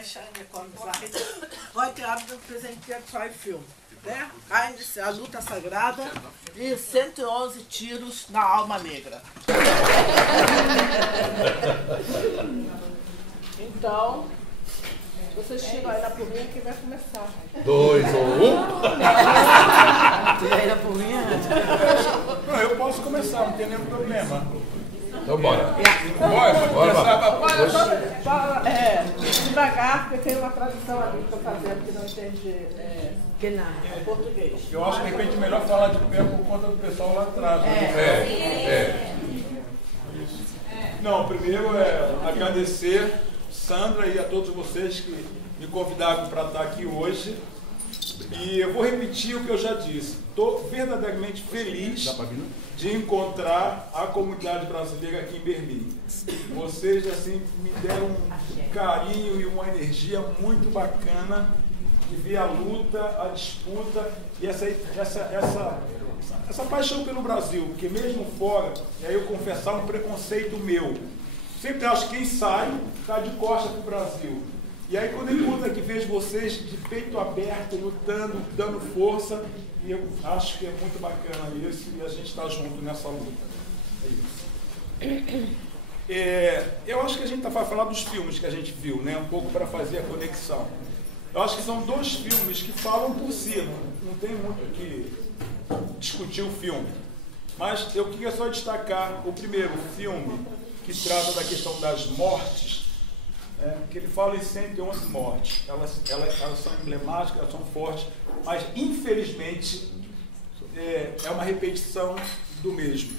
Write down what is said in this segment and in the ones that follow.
wahrscheinlich kommen Sachen. Heute Abend präsentiert zwei Filme. Né? A Luta Sagrada e 111 tiros na alma negra. Então, vocês tiram aí na porrinha que vai começar. 2 ou 1. Tira aí na porrinha. Não, eu posso começar, não tem nenhum problema. Então bora. Bora. Devagar, porque tem uma tradução ali que eu estou fazendo que não entende português. Eu acho que de repente é melhor falar de pé por conta do pessoal lá atrás. Não, primeiro é agradecer Sandra e a todos vocês que me convidaram para estar aqui hoje. E eu vou repetir o que eu já disse. Estou verdadeiramente feliz de encontrar a comunidade brasileira aqui em Berlim. Vocês assim me deram um carinho e uma energia muito bacana de ver a luta, a disputa e essa paixão pelo Brasil, porque mesmo fora, e aí eu confessar um preconceito meu, sempre acho que quem sai está de costas para o Brasil. E aí quando eu encontro aqui, vejo vocês de peito aberto, lutando, dando força, e eu acho que é muito bacana isso, e a gente está junto nessa luta. É isso. Eu acho que a gente vai falar dos filmes que a gente viu, né? Um pouco para fazer a conexão. Eu acho que são dois filmes que falam por si, não tem muito o que discutir o filme. Mas eu queria só destacar o primeiro filme, que trata da questão das mortes, que ele fala em 111 mortes. Elas são emblemáticas, elas são fortes, mas infelizmente é uma repetição do mesmo.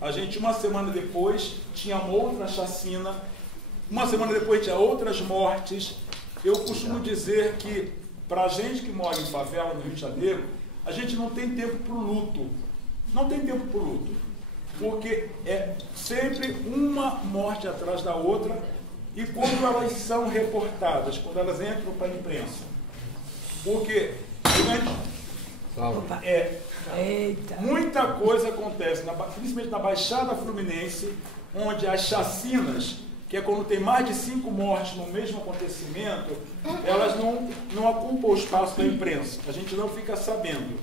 A gente, uma semana depois, tinha uma outra chacina, uma semana depois tinha outras mortes. Eu costumo dizer que, para a gente que mora em favela, no Rio de Janeiro, a gente não tem tempo para o luto. Não tem tempo para o luto. Porque é sempre uma morte atrás da outra, e quando elas são reportadas, quando elas entram para a imprensa. Porque muita coisa acontece, principalmente na Baixada Fluminense, onde as chacinas, que é quando tem mais de 5 mortes no mesmo acontecimento, elas não ocupam o espaço da imprensa. A gente não fica sabendo.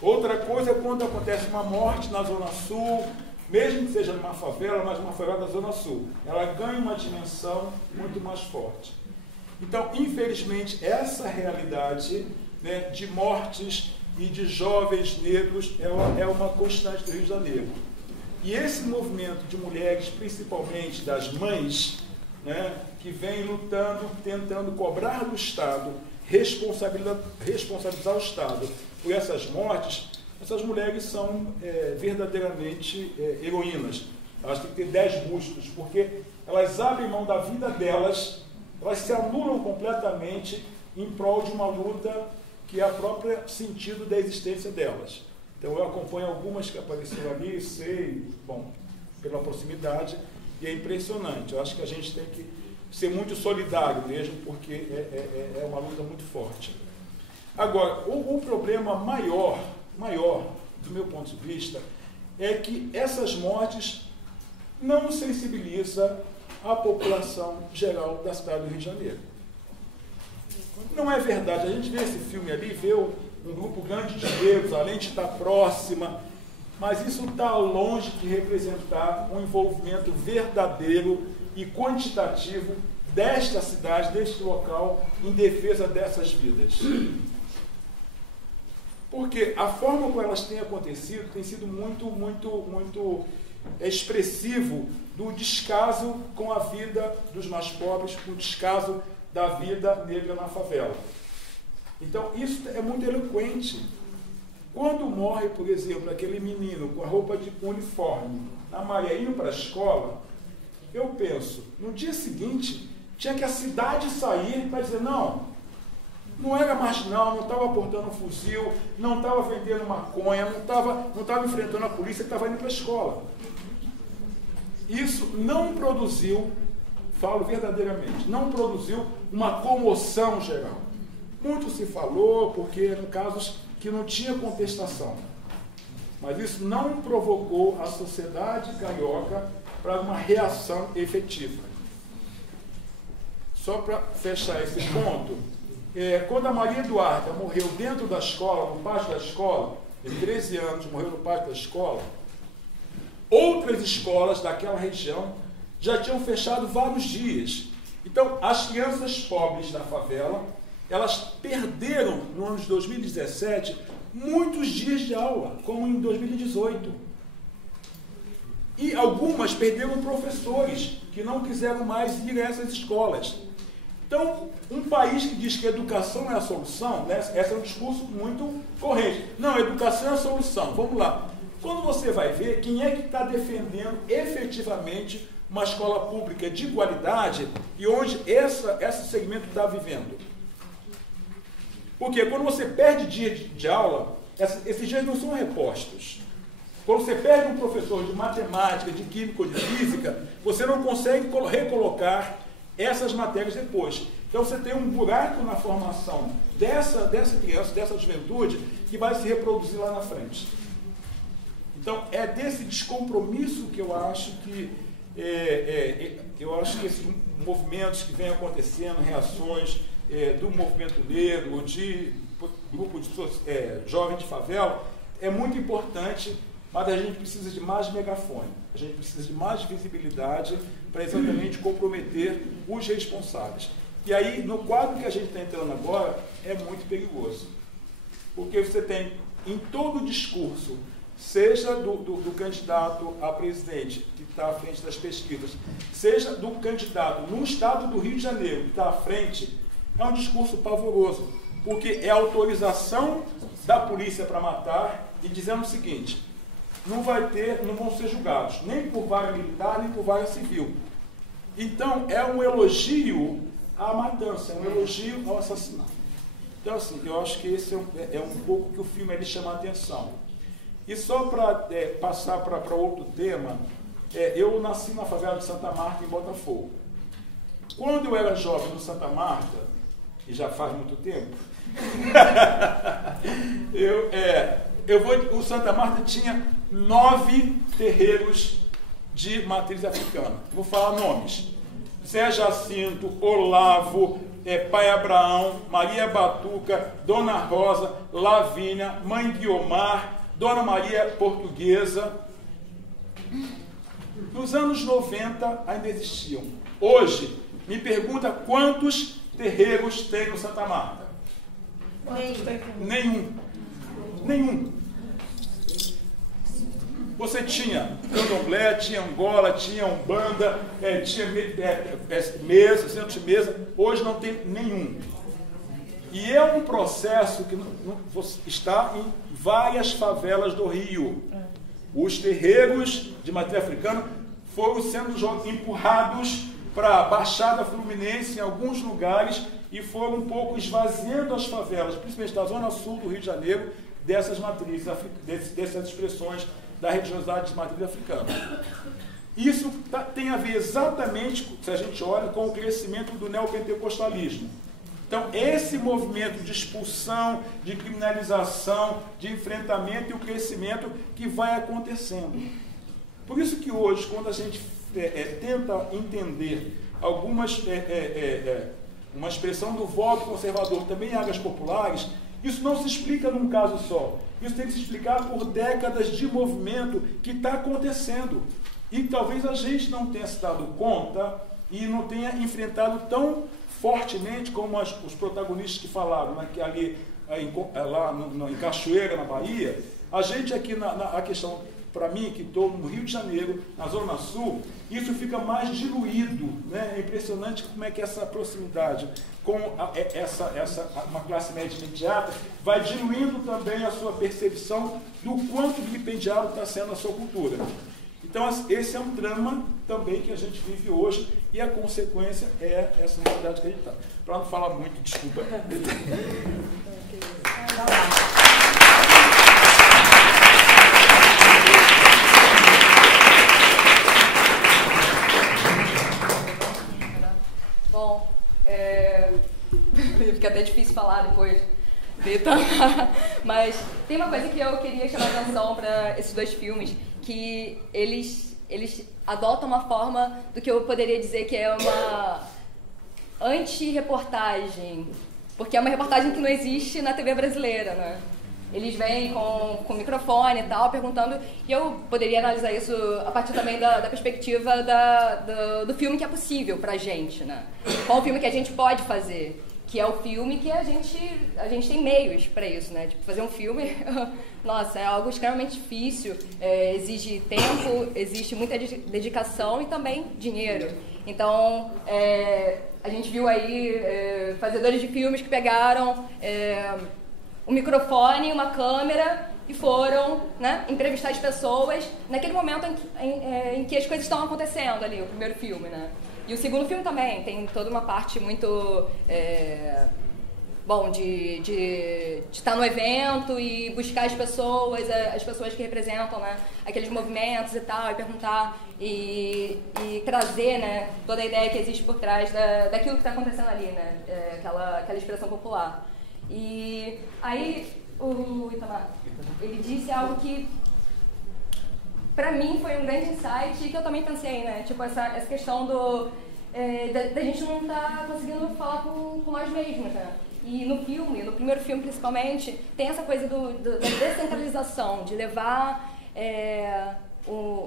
Outra coisa é quando acontece uma morte na Zona Sul, mesmo que seja numa favela, mas uma favela da Zona Sul. Ela ganha uma dimensão muito mais forte. Então, infelizmente, essa realidade, né, de mortes e de jovens negros é uma constante do Rio de Janeiro. E esse movimento de mulheres, principalmente das mães, né, que vem lutando, tentando cobrar do Estado, responsabilizar o Estado por essas mortes, essas mulheres são verdadeiramente heroínas. Elas têm que ter 10 bustos, porque elas abrem mão da vida delas, elas se anulam completamente em prol de uma luta que é o próprio sentido da existência delas. Então eu acompanho algumas que apareceram ali, sei, bom, pela proximidade, e é impressionante. Eu acho que a gente tem que ser muito solidário mesmo, porque é uma luta muito forte. Agora, o problema maior, do meu ponto de vista, é que essas mortes não sensibilizam a população geral da cidade do Rio de Janeiro. Não é verdade. A gente vê esse filme ali, vê um grupo grande de negros, além de estar próxima, mas isso está longe de representar um envolvimento verdadeiro e quantitativo desta cidade, deste local, em defesa dessas vidas. Porque a forma como elas têm acontecido tem sido muito expressivo do descaso com a vida dos mais pobres, com o descaso da vida negra na favela. Então, isso é muito eloquente. Quando morre, por exemplo, aquele menino com a roupa de uniforme na Maria indo para a escola, eu penso, no dia seguinte, tinha que a cidade sair para dizer, não era marginal, não estava portando um fuzil, não estava vendendo maconha, não estava enfrentando a polícia, estava indo para a escola. Isso não produziu, falo verdadeiramente, não produziu uma comoção geral. Muito se falou, porque eram casos que não tinha contestação. Mas isso não provocou a sociedade carioca para uma reação efetiva. só para fechar esse ponto, quando a Maria Eduarda morreu dentro da escola, no pátio da escola, de 13 anos, morreu no pátio da escola, outras escolas daquela região já tinham fechado vários dias. Então, as crianças pobres da favela, elas perderam, no ano de 2017, muitos dias de aula, como em 2018. E algumas perderam professores que não quiseram mais ir a essas escolas. Então, um país que diz que a educação é a solução, né? Esse é um discurso muito corrente. Não, a educação é a solução. Vamos lá. Quando você vai ver, quem é que está defendendo efetivamente uma escola pública de qualidade e onde esse segmento está vivendo? Porque quando você perde dia de aula, esses dias não são repostos. Quando você perde um professor de matemática, de química ou de física, você não consegue recolocar essas matérias depois. Então você tem um buraco na formação dessa criança, dessa juventude, que vai se reproduzir lá na frente. Então é desse descompromisso que eu acho que esses movimentos que vêm acontecendo, reações do movimento negro, de grupo de jovens de favela, é muito importante, mas a gente precisa de mais megafone, a gente precisa de mais visibilidade para exatamente comprometer os responsáveis. E aí, no quadro que a gente está entrando agora, é muito perigoso, porque você tem em todo o discurso, seja do candidato a presidente, que está à frente das pesquisas, seja do candidato no estado do Rio de Janeiro, que está à frente, é um discurso pavoroso, porque é a autorização da polícia para matar e dizendo o seguinte: não vão ser julgados, nem por vara militar, nem por vara civil. Então, é um elogio à matança, é um elogio ao assassinato. Então, assim, eu acho que esse é um pouco que o filme ele chama a atenção. E só para passar para outro tema, eu nasci na favela de Santa Marta, em Botafogo. Quando eu era jovem no Santa Marta, e já faz muito tempo, o Santa Marta tinha 9 terreiros de matriz africana. Vou falar nomes: Zé Jacinto, Olavo, Pai Abraão, Maria Batuca, Dona Rosa, Lavínia, Mãe Guiomar, Dona Maria Portuguesa. Nos anos 90 ainda existiam. Hoje, me pergunta quantos terreiros tem no Santa Marta? Nenhum. Você tinha candomblé, tinha Angola, tinha Umbanda, tinha mesa, centro de mesa. Hoje não tem nenhum. E é um processo que está em várias favelas do Rio. Os terreiros de matriz africana foram sendo empurrados para a Baixada Fluminense em alguns lugares e foram um pouco esvaziando as favelas, principalmente da zona sul do Rio de Janeiro, dessas matrizes, dessas expressões da religiosidade de matriz africana. Isso tem a ver exatamente, se a gente olha, com o crescimento do neopentecostalismo. Então, esse movimento de expulsão, de criminalização, de enfrentamento e o crescimento que vai acontecendo. Por isso que hoje, quando a gente tenta entender uma expressão do voto conservador também em áreas populares, isso não se explica num caso só. Isso tem que se explicar por décadas de movimento que está acontecendo. E talvez a gente não tenha se dado conta e não tenha enfrentado tão fortemente como os protagonistas que falaram, né, que ali lá em Cachoeira, na Bahia. A gente aqui, a questão, para mim, que estou no Rio de Janeiro, na Zona Sul, isso fica mais diluído, né? É impressionante como é que essa proximidade com uma classe média imediata vai diluindo também a sua percepção do quanto vilipendiado está sendo a sua cultura. Então, esse é um drama também que a gente vive hoje e a consequência é essa realidade que a gente está. Para não falar muito, desculpa. Bom, fica até difícil falar depois. Mas tem uma coisa que eu queria chamar a atenção para esses dois filmes, que eles adotam uma forma do que eu poderia dizer que é anti-reportagem, porque é uma reportagem que não existe na TV brasileira, né? Eles vêm com microfone e tal, perguntando, e eu poderia analisar isso a partir também da perspectiva do filme que é possível pra gente, né? Qual o filme que a gente pode fazer? Que é o filme que a gente tem meios para isso, né? Tipo, fazer um filme, nossa, é algo extremamente difícil, exige tempo, existe muita dedicação e também dinheiro. Então, a gente viu aí fazedores de filmes que pegaram um microfone, uma câmera e foram, né, entrevistar as pessoas naquele momento em que as coisas estão acontecendo ali, o primeiro filme, né? E o segundo filme também tem toda uma parte muito, de estar no evento e buscar as pessoas que representam, né, aqueles movimentos e tal, e perguntar e trazer, né, toda a ideia que existe por trás daquilo que está acontecendo ali, né, aquela expressão popular. E aí o Itamar, ele disse algo que pra mim foi um grande insight e que eu também pensei, né? Tipo, essa questão da gente não tá conseguindo falar com nós mesmos, né? E no filme, no primeiro filme principalmente, tem essa coisa da descentralização, de levar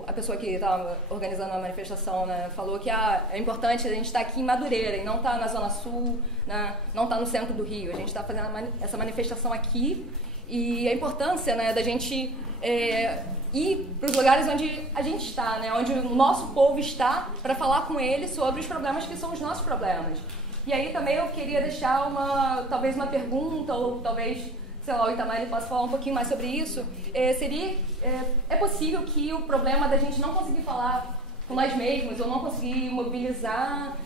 a pessoa que estava organizando a manifestação, né, falou que é importante a gente estar aqui em Madureira e não estar na Zona Sul, né, não estar no centro do Rio. A gente está fazendo essa manifestação aqui e a importância, né, da gente ir para os lugares onde a gente está, né, onde o nosso povo está, para falar com eles sobre os problemas que são os nossos problemas. E aí também eu queria deixar talvez uma pergunta, ou talvez, sei lá, o Itamar ele possa falar um pouquinho mais sobre isso. É possível que o problema da gente não conseguir falar com nós mesmos, ou não conseguir mobilizar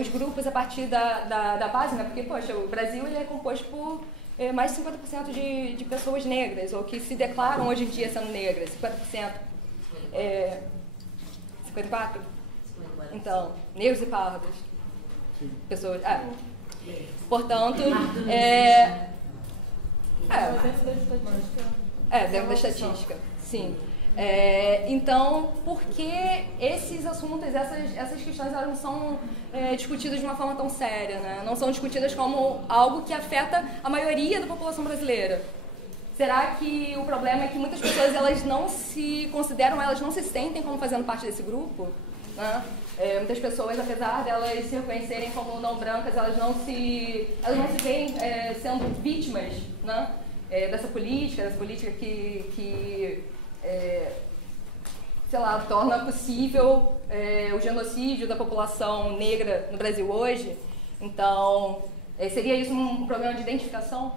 os grupos a partir da base, né? Porque, poxa, o Brasil ele é composto por mais de 50% de pessoas negras, ou que se declaram hoje em dia sendo negras, 50%. 54%? Então, Negros e pardos. Pessoas. Portanto, dentro da estatística, sim. Então, por que esses assuntos, essas questões, elas não são discutidas de uma forma tão séria, né? Não são discutidas como algo que afeta a maioria da população brasileira? Será que o problema é que muitas pessoas elas não se consideram, elas não se sentem como fazendo parte desse grupo? Né? Muitas pessoas, apesar de elas se reconhecerem como não brancas, elas não se veem sendo vítimas, né? Dessa política que sei lá, torna possível o genocídio da população negra no Brasil hoje. Então, seria isso um problema de identificação?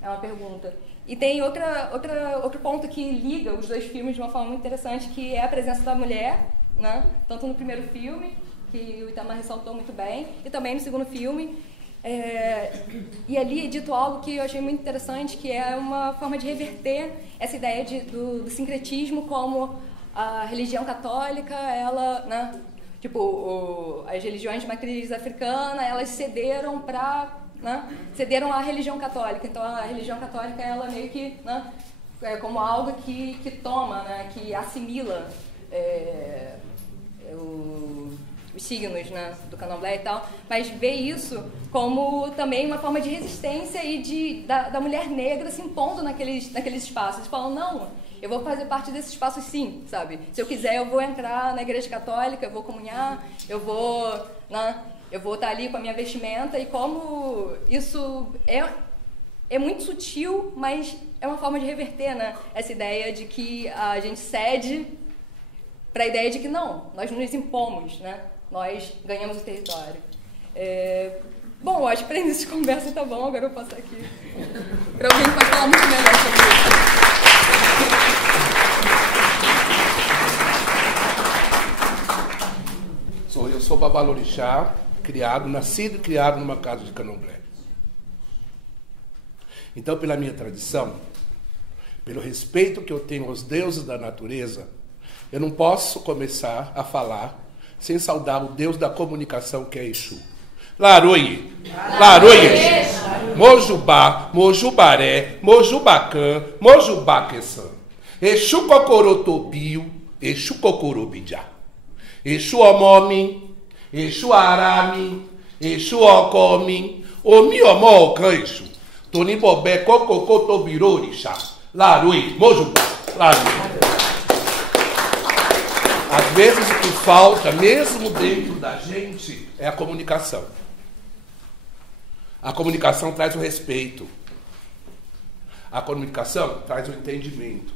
É uma pergunta. E tem outro ponto que liga os dois filmes de uma forma muito interessante, que é a presença da mulher, né? Tanto no primeiro filme, que o Itamar ressaltou muito bem, e também no segundo filme. E ali é dito algo que eu achei muito interessante, que é uma forma de reverter essa ideia do sincretismo, como a religião católica, ela, né, tipo, as religiões de matriz africana, elas cederam cederam à religião católica. Então a religião católica, ela meio que, né, como algo que toma, né, que assimila os signos, né, do candomblé e tal, mas vê isso como também uma forma de resistência e da mulher negra se impondo naqueles espaços. Eles falam, não, eu vou fazer parte desses espaços sim, sabe? Se eu quiser, eu vou entrar na igreja católica, eu vou comunhar, eu vou estar ali com a minha vestimenta, e como isso é muito sutil, mas é uma forma de reverter, né, essa ideia de que a gente cede para a ideia de que não, nós não nos impomos, né? Nós ganhamos o território. Bom, eu acho que para início de conversa tá bom, agora eu vou passar aqui para alguém que pode falar muito melhor sobre isso. Eu sou Babalorixá, nascido e criado numa casa de candomblé. Então, pela minha tradição, pelo respeito que eu tenho aos deuses da natureza, eu não posso começar a falar sem saudar o Deus da comunicação, que é Exu. Laroie, Exu. Mojubá, Mojubaré, Mojubacã, Mojubaqueçã. Exu Cocorotobio, Exu Cocorobijá. Exu Omomi, Exu Arami, Exu Ocomin, o meu amor Exu, Toni Bobé, Cococô, Tobirô, Orixá, Larui, Mojubá, Larui. Às vezes o que falta, mesmo dentro da gente, é a comunicação. A comunicação traz o respeito. A comunicação traz o entendimento.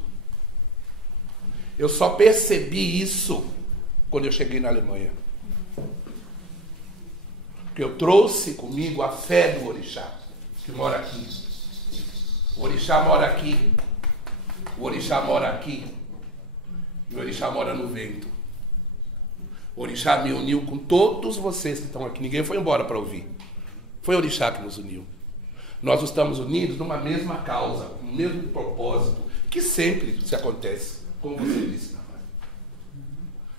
Eu só percebi isso quando eu cheguei na Alemanha. Porque eu trouxe comigo a fé do Orixá, que mora aqui. O Orixá mora aqui. O Orixá mora aqui. E o Orixá mora no vento. O Orixá me uniu com todos vocês que estão aqui. Ninguém foi embora para ouvir. Foi o Orixá que nos uniu. Nós estamos unidos numa mesma causa, no mesmo propósito, que sempre se acontece, como você disse.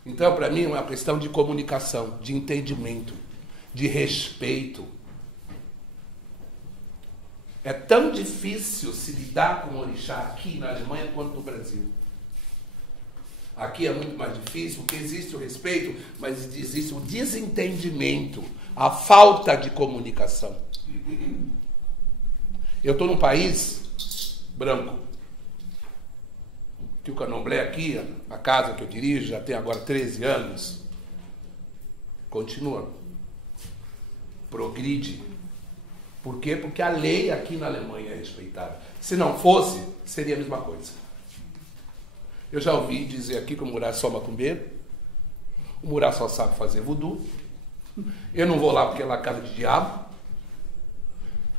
Então, para mim, é uma questão de comunicação, de entendimento, de respeito. É tão difícil se lidar com o Orixá aqui na Alemanha quanto no Brasil. Aqui é muito mais difícil, porque existe o respeito, mas existe o desentendimento, a falta de comunicação. Eu estou num país branco, que o Candomblé aqui, a casa que eu dirijo, já tem agora 13 anos, continua, progride. Por quê? Porque a lei aqui na Alemanha é respeitada. Se não fosse, seria a mesma coisa. Eu já ouvi dizer aqui que o Murá é só macumbeiro, o Murá só sabe fazer voodoo, eu não vou lá porque é lá casa de diabo,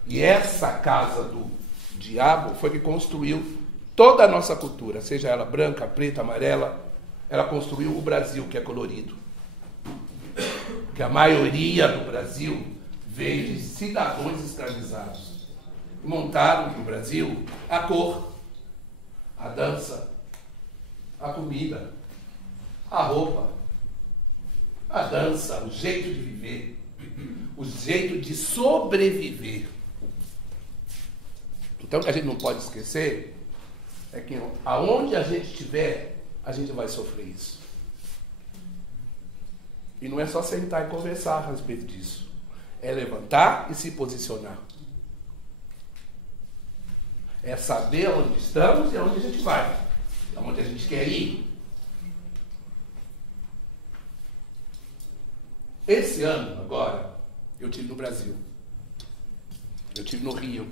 e essa casa do diabo foi que construiu toda a nossa cultura, seja ela branca, preta, amarela, ela construiu o Brasil, que é colorido. Porque a maioria do Brasil veio de cidadãos escravizados. Montaram no Brasil a cor, a dança, a comida, a roupa, a dança, o jeito de viver, o jeito de sobreviver. Então, o que a gente não pode esquecer é que aonde a gente estiver, a gente vai sofrer isso. E não é só sentar e conversar a respeito disso. É levantar e se posicionar. É saber onde estamos e aonde a gente vai. Aonde a gente quer ir. Esse ano, agora, eu estive no Brasil. Eu estive no Rio.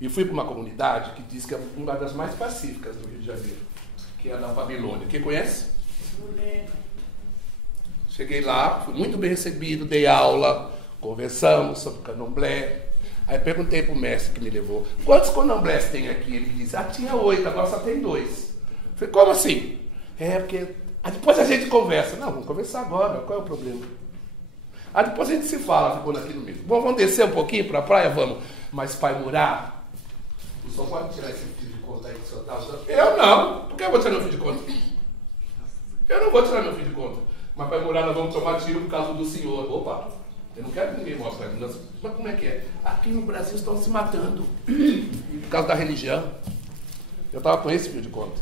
E fui para uma comunidade que diz que é uma das mais pacíficas do Rio de Janeiro, que é a da Babilônia. Quem conhece? Cheguei lá, fui muito bem recebido, dei aula, conversamos sobre candomblé. Aí perguntei para o mestre que me levou, quantos candomblés tem aqui? Ele disse, tinha 8, agora só tem 2. Falei, como assim? Porque depois a gente conversa. Não, vamos conversar agora, qual é o problema? Depois a gente se fala, ficou aqui no meio. Bom, vamos descer um pouquinho para a praia? Vamos. Mas Pai Murá, o senhor pode tirar esse fio de conta aí que o senhor está usando? Eu não. Por que eu vou tirar meu fio de conta? Eu não vou tirar meu fio de conta. Mas Pai Murá, nós vamos tomar tiro por causa do senhor. Opa, eu não quero que ninguém mostre para mim. Mas como é que é? Aqui no Brasil estão se matando por causa da religião. Eu estava com esse fio de conta.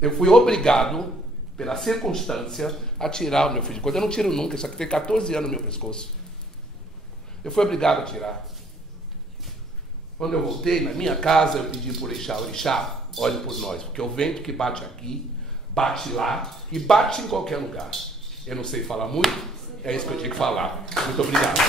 Eu fui obrigado, pela circunstância, a tirar o meu fio de conta. Eu não tiro nunca, isso aqui tem 14 anos no meu pescoço. Eu fui obrigado a tirar. Quando eu voltei na minha casa, eu pedi para o Orixá, olhe por nós, porque o vento que bate aqui, bate lá e bate em qualquer lugar. Eu não sei falar muito, é isso que eu tinha que falar. Muito obrigado.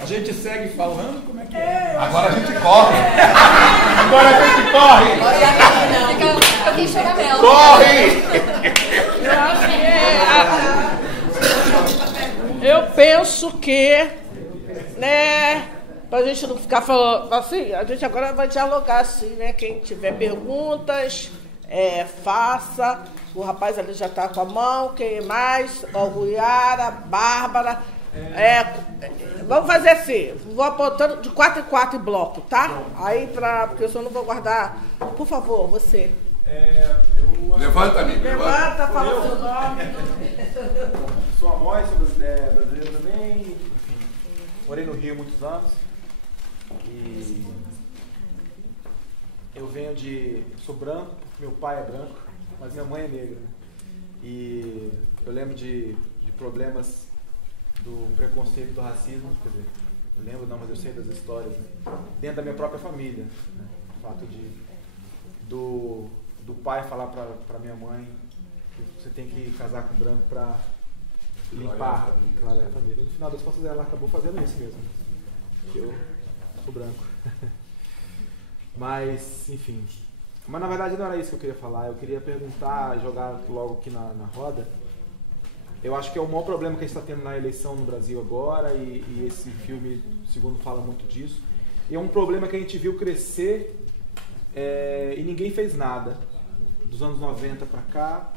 A gente segue falando, como é que é? Agora a gente corre. Agora a gente corre. Fica aqui choramento. Corre! Eu penso que, né, pra gente não ficar falando assim, a gente agora vai dialogar assim, né? Quem tiver perguntas, faça. O rapaz ali já tá com a mão, quem mais? O Guiara, Bárbara. Vamos fazer assim, vou apontando de 4 em 4 em bloco, tá? Aí, porque eu só não vou guardar. Por favor, você. Levanta, amigo. Levanta, fala o seu nome. Sou Amós, sou brasileiro também. morei no Rio há muitos anos e eu sou branco, porque meu pai é branco, mas minha mãe é negra, né? E eu lembro de problemas do preconceito, do racismo, quer dizer, eu lembro não, mas eu sei das histórias, né? Dentro da minha própria família, né? O fato do pai falar para minha mãe que você tem que casar com branco para limpar a família. No final das contas, ela acabou fazendo isso mesmo, porque eu sou branco. Mas, enfim. Mas na verdade não era isso que eu queria falar. Eu queria perguntar, jogar logo aqui na roda. Eu acho que é o maior problema que a gente está tendo na eleição no Brasil agora, e esse filme, segundo, fala muito disso. E é um problema que a gente viu crescer e ninguém fez nada, dos anos 90 para cá.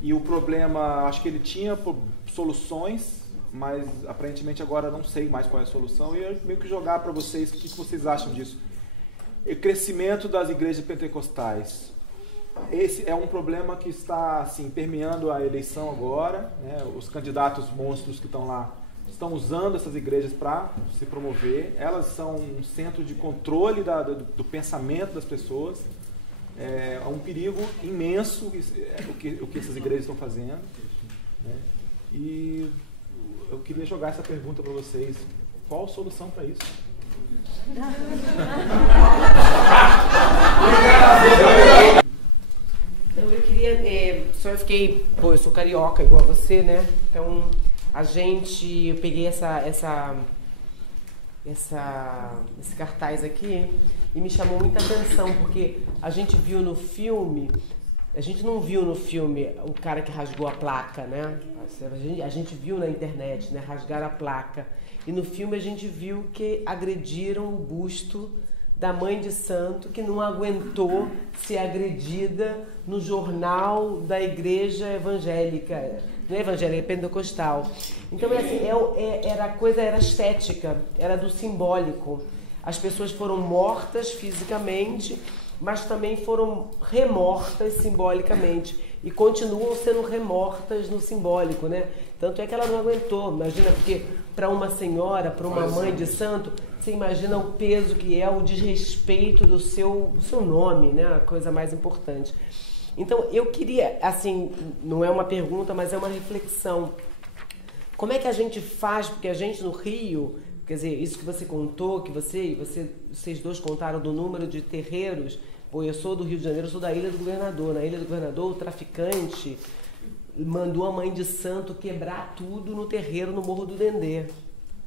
E o problema, acho que ele tinha soluções, mas aparentemente agora não sei mais qual é a solução. E eu meio que jogar para vocês, o que vocês acham disso? O crescimento das igrejas pentecostais. Esse é um problema que está assim, permeando a eleição agora, né? Os candidatos monstros que estão lá estão usando essas igrejas para se promover. Elas são um centro de controle do pensamento das pessoas. É um perigo imenso o que essas igrejas estão fazendo, né? E eu queria jogar essa pergunta para vocês. Qual a solução para isso? Então, eu queria, eu sou carioca igual a você, né? Então, eu peguei esse cartaz aqui e me chamou muita atenção, porque a gente não viu no filme o cara que rasgou a placa, né? A gente viu na internet, né? Rasgar a placa. E no filme a gente viu que agrediram o busto da mãe de santo, que não aguentou ser agredida no jornal da igreja evangélica, não é evangélica, é pentecostal. Então, assim, era estética, era do simbólico. As pessoas foram mortas fisicamente, mas também foram remortas simbolicamente. E continuam sendo remortas no simbólico, né? Tanto é que ela não aguentou. Imagina, porque para uma senhora, para uma mãe de santo, você imagina o peso que é o desrespeito do seu nome, né? A coisa mais importante. Então, eu queria, assim, não é uma pergunta, mas é uma reflexão. Como é que a gente faz? Porque a gente no Rio, quer dizer, isso que você contou, que vocês dois contaram do número de terreiros. Pô, eu sou do Rio de Janeiro, eu sou da Ilha do Governador. Na Ilha do Governador, o traficante mandou a mãe de santo quebrar tudo no terreiro no Morro do Dendê.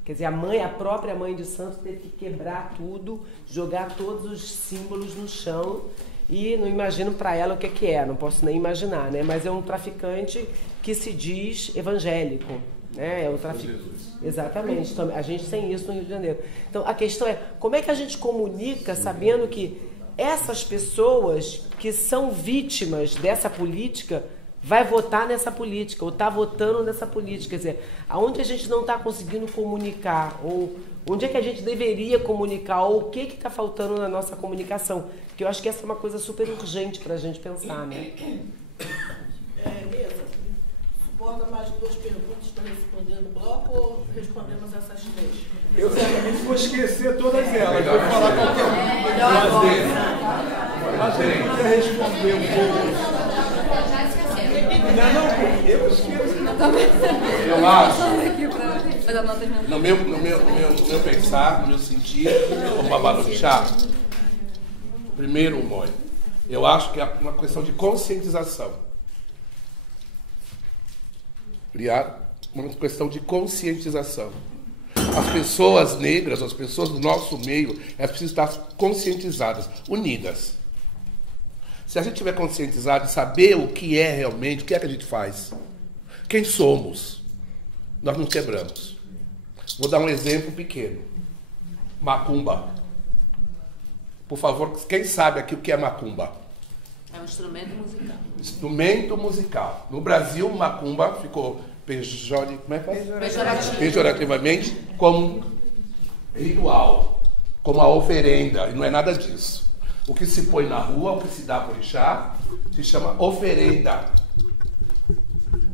Quer dizer, a própria mãe de santo teve que quebrar tudo, jogar todos os símbolos no chão, e não imagino para ela o que é, não posso nem imaginar, né? Mas é um traficante que se diz evangélico, né? É um traficante. Exatamente. Então, a gente tem isso no Rio de Janeiro. Então, a questão é, como é que a gente comunica sabendo que essas pessoas que são vítimas dessa política vai votar nessa política, ou está votando nessa política? Quer dizer, aonde a gente não está conseguindo comunicar, ou onde é que a gente deveria comunicar, ou o que está faltando na nossa comunicação? Porque eu acho que essa é uma coisa super urgente para a gente pensar, né? Mesa, suporta mais 2 perguntas para responder no bloco, ou respondemos essas 3? Eu certamente vou esquecer todas elas. Vou falar qualquer uma. Mas eu queria responder um pouco. Não, eu esqueço. Eu acho, no meu pensar, no meu sentir, como Babalorixá, primeiro, Moi, eu acho que é uma questão de conscientização. Obrigado? Uma questão de conscientização. As pessoas negras, as pessoas do nosso meio, elas precisam estar conscientizadas, unidas. Se a gente estiver conscientizado e saber o que é realmente, o que é que a gente faz, quem somos, nós nos quebramos. Vou dar um exemplo pequeno. Macumba. Por favor, quem sabe aqui o que é macumba? É um instrumento musical. Instrumento musical. No Brasil, macumba ficou pejorativamente como ritual, como a oferenda, e não é nada disso. O que se põe na rua, o que se dá para o orixá, se chama oferenda.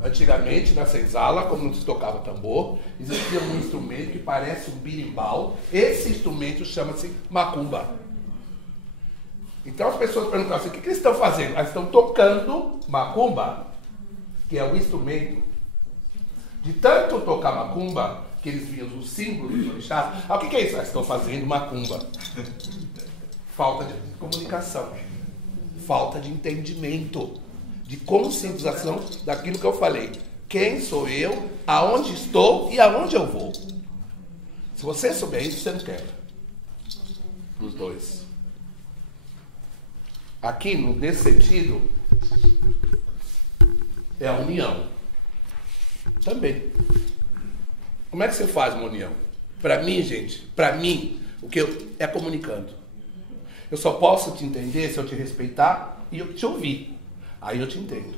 Antigamente, na senzala, como não se tocava tambor, existia um instrumento que parece um birimbau. Esse instrumento chama-se macumba. Então as pessoas perguntam assim, o que eles estão fazendo? Elas estão tocando macumba, que é o instrumento. De tanto tocar macumba, que eles viam os símbolos dos orixás, o que é isso? Elas estão fazendo macumba. Falta de comunicação, falta de entendimento, de conscientização daquilo que eu falei. Quem sou eu, aonde estou e aonde eu vou. Se você souber isso, você não quebra. Os dois. Aqui, nesse sentido, é a união. Também. Como é que você faz uma união? Para mim, gente, para mim, é comunicando. Eu só posso te entender se eu te respeitar e eu te ouvir. Aí eu te entendo.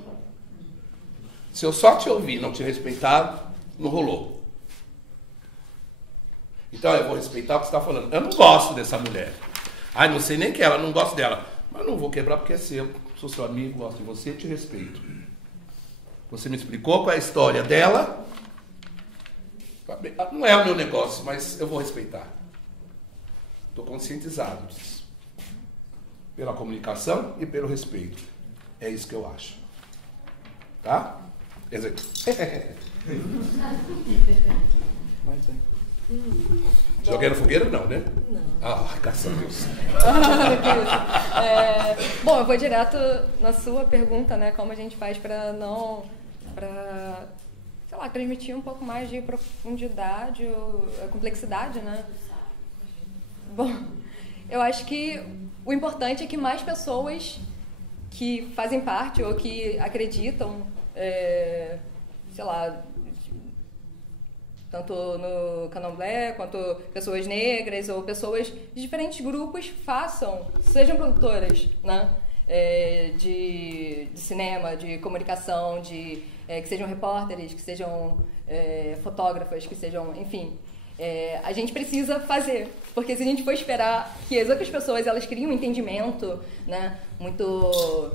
Se eu só te ouvir e não te respeitar, não rolou. Então eu vou respeitar o que você está falando. Eu não gosto dessa mulher. Ai, não sei nem que ela, não gosto dela. Mas não vou quebrar porque é seu. Sou seu amigo, gosto de você, te respeito. Você me explicou qual é a história dela. Não é o meu negócio, mas eu vou respeitar. Estou conscientizado disso. Pela comunicação e pelo respeito. É isso que eu acho. Tá? Joguei no fogueiro? Não, né? Não. Ah, graças a Deus. Bom, eu vou direto na sua pergunta, né? Como a gente faz para sei lá, transmitir um pouco mais de profundidade, complexidade, né? Bom, eu acho que o importante é que mais pessoas que fazem parte ou que acreditam, sei lá, tanto no candomblé quanto pessoas negras ou pessoas de diferentes grupos sejam produtoras, né? De cinema, de comunicação, que sejam repórteres, que sejam fotógrafas, que sejam, enfim. A gente precisa fazer, porque se a gente for esperar que as outras pessoas elas criem um entendimento, né, muito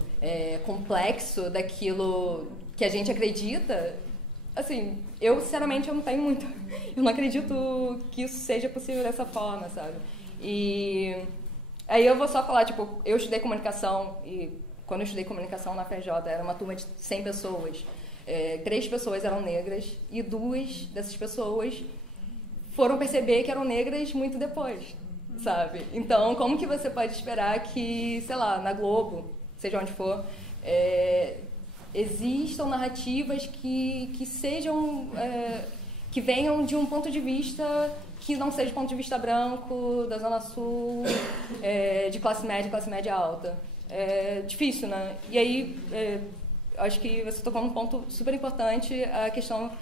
complexo daquilo que a gente acredita, assim, eu sinceramente eu não acredito que isso seja possível dessa forma, sabe? E aí eu vou só falar, tipo, eu estudei comunicação e quando eu estudei comunicação na FRJ era uma turma de 100 pessoas, 3 pessoas eram negras e 2 dessas pessoas foram perceber que eram negras muito depois, sabe? Então, como que você pode esperar que, sei lá, na Globo, seja onde for, existam narrativas que sejam, que venham de um ponto de vista que não seja ponto de vista branco, da Zona Sul, de classe média alta. É difícil, né? E aí, acho que você tocou num ponto super importante, a questão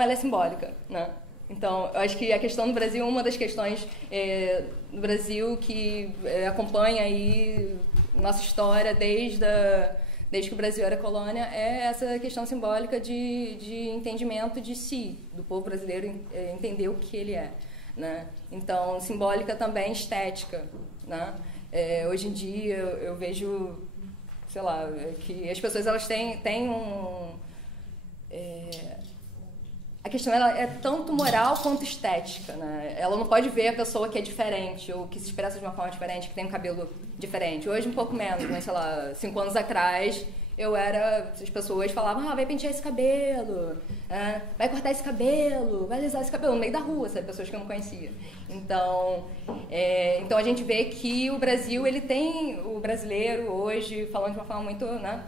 ela é simbólica, né? Então, eu acho que a questão no Brasil, uma das questões no Brasil que acompanha aí nossa história desde que o Brasil era colônia, é essa questão simbólica de entendimento de si, do povo brasileiro entender o que ele é, né? Então, simbólica também estética, né? Hoje em dia eu vejo, sei lá, que as pessoas elas têm um... A questão ela é tanto moral quanto estética, né? Ela não pode ver a pessoa que é diferente ou que se expressa de uma forma diferente, que tem um cabelo diferente. Hoje um pouco menos, mas sei lá, 5 anos atrás as pessoas falavam, vai pentear esse cabelo, vai cortar esse cabelo, vai alisar esse cabelo no meio da rua, sabe? Pessoas que eu não conhecia. Então a gente vê que o Brasil, o brasileiro hoje, falando de uma forma muito, né,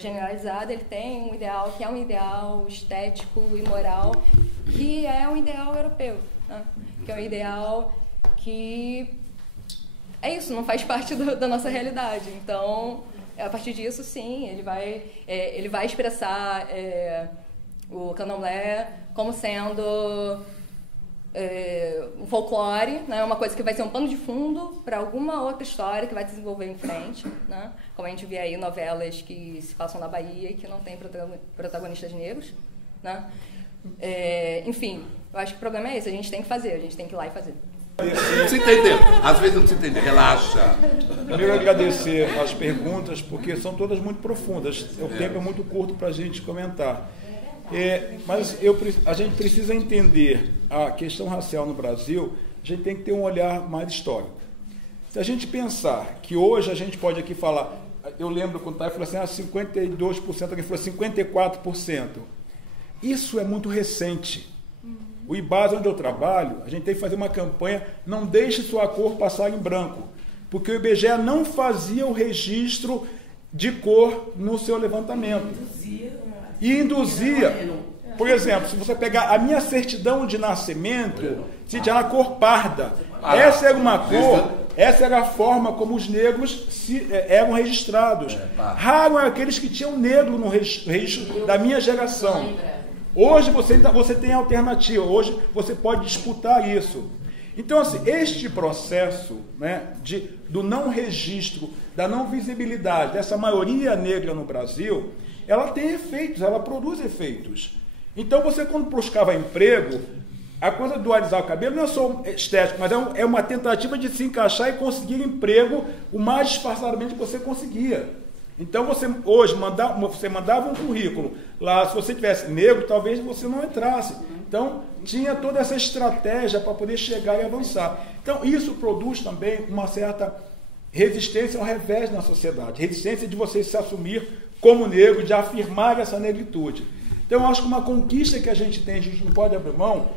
generalizada, ele tem um ideal que é um ideal estético e moral, que é um ideal europeu, né? Que é um ideal que é isso, não faz parte da nossa realidade. Então, a partir disso, sim, ele vai expressar o candomblé como sendo um folclore, né? Uma coisa que vai ser um pano de fundo para alguma outra história que vai se desenvolver em frente, né? Como a gente vê aí novelas que se passam na Bahia e que não tem protagonistas negros, né? Enfim, eu acho que o problema é esse, a gente tem que fazer, a gente tem que ir lá e fazer. Não se entendeu. Às vezes não se entendeu. Relaxa. Primeiro, agradecer as perguntas, porque são todas muito profundas. O tempo é muito curto para a gente comentar. Mas a gente precisa entender a questão racial no Brasil, a gente tem que ter um olhar mais histórico. Se a gente pensar que hoje a gente pode aqui falar, eu lembro quando estava falando assim, 52%, alguém falou 54%. Isso é muito recente. O IBASA, onde eu trabalho, a gente tem que fazer uma campanha, não deixe sua cor passar em branco, porque o IBGE não fazia o registro de cor no seu levantamento. E induzia. Por exemplo, se você pegar a minha certidão de nascimento, se tinha a cor parda. Essa era uma cor, essa era a forma como os negros eram registrados. Raro eram aqueles que tinham negro no registro da minha geração. Hoje você tem alternativa, hoje você pode disputar isso. Então, assim, este processo, né, do não registro, da não visibilidade dessa maioria negra no Brasil, ela tem efeitos, ela produz efeitos. Então, você quando buscava emprego, a coisa de dualizar o cabelo não é só estético, mas é uma tentativa de se encaixar e conseguir emprego o mais disfarçadamente que você conseguia. Então, você mandava um currículo lá, se você tivesse negro, talvez você não entrasse. Então, tinha toda essa estratégia para poder chegar e avançar. Então, isso produz também uma certa resistência ao revés na sociedade, resistência de você se assumir como negro, de afirmar essa negritude. Então, eu acho que uma conquista que a gente tem, a gente não pode abrir mão.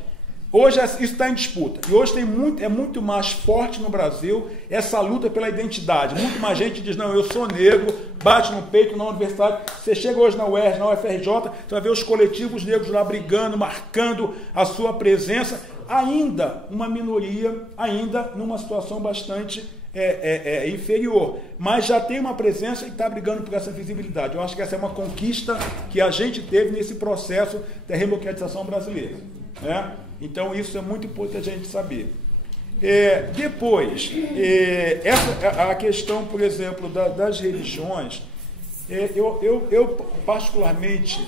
Hoje isso está em disputa. E hoje é muito mais forte no Brasil essa luta pela identidade. Muito mais gente diz, não, eu sou negro, bate no peito na universidade. Você chega hoje na UERJ, na UFRJ, você vai ver os coletivos negros lá brigando, marcando a sua presença. Ainda uma minoria, ainda numa situação bastante inferior. Mas já tem uma presença e está brigando por essa visibilidade. Eu acho que essa é uma conquista que a gente teve nesse processo da democratização brasileira, né? Então, isso é muito importante a gente saber. Depois, a questão, por exemplo, das religiões, eu particularmente,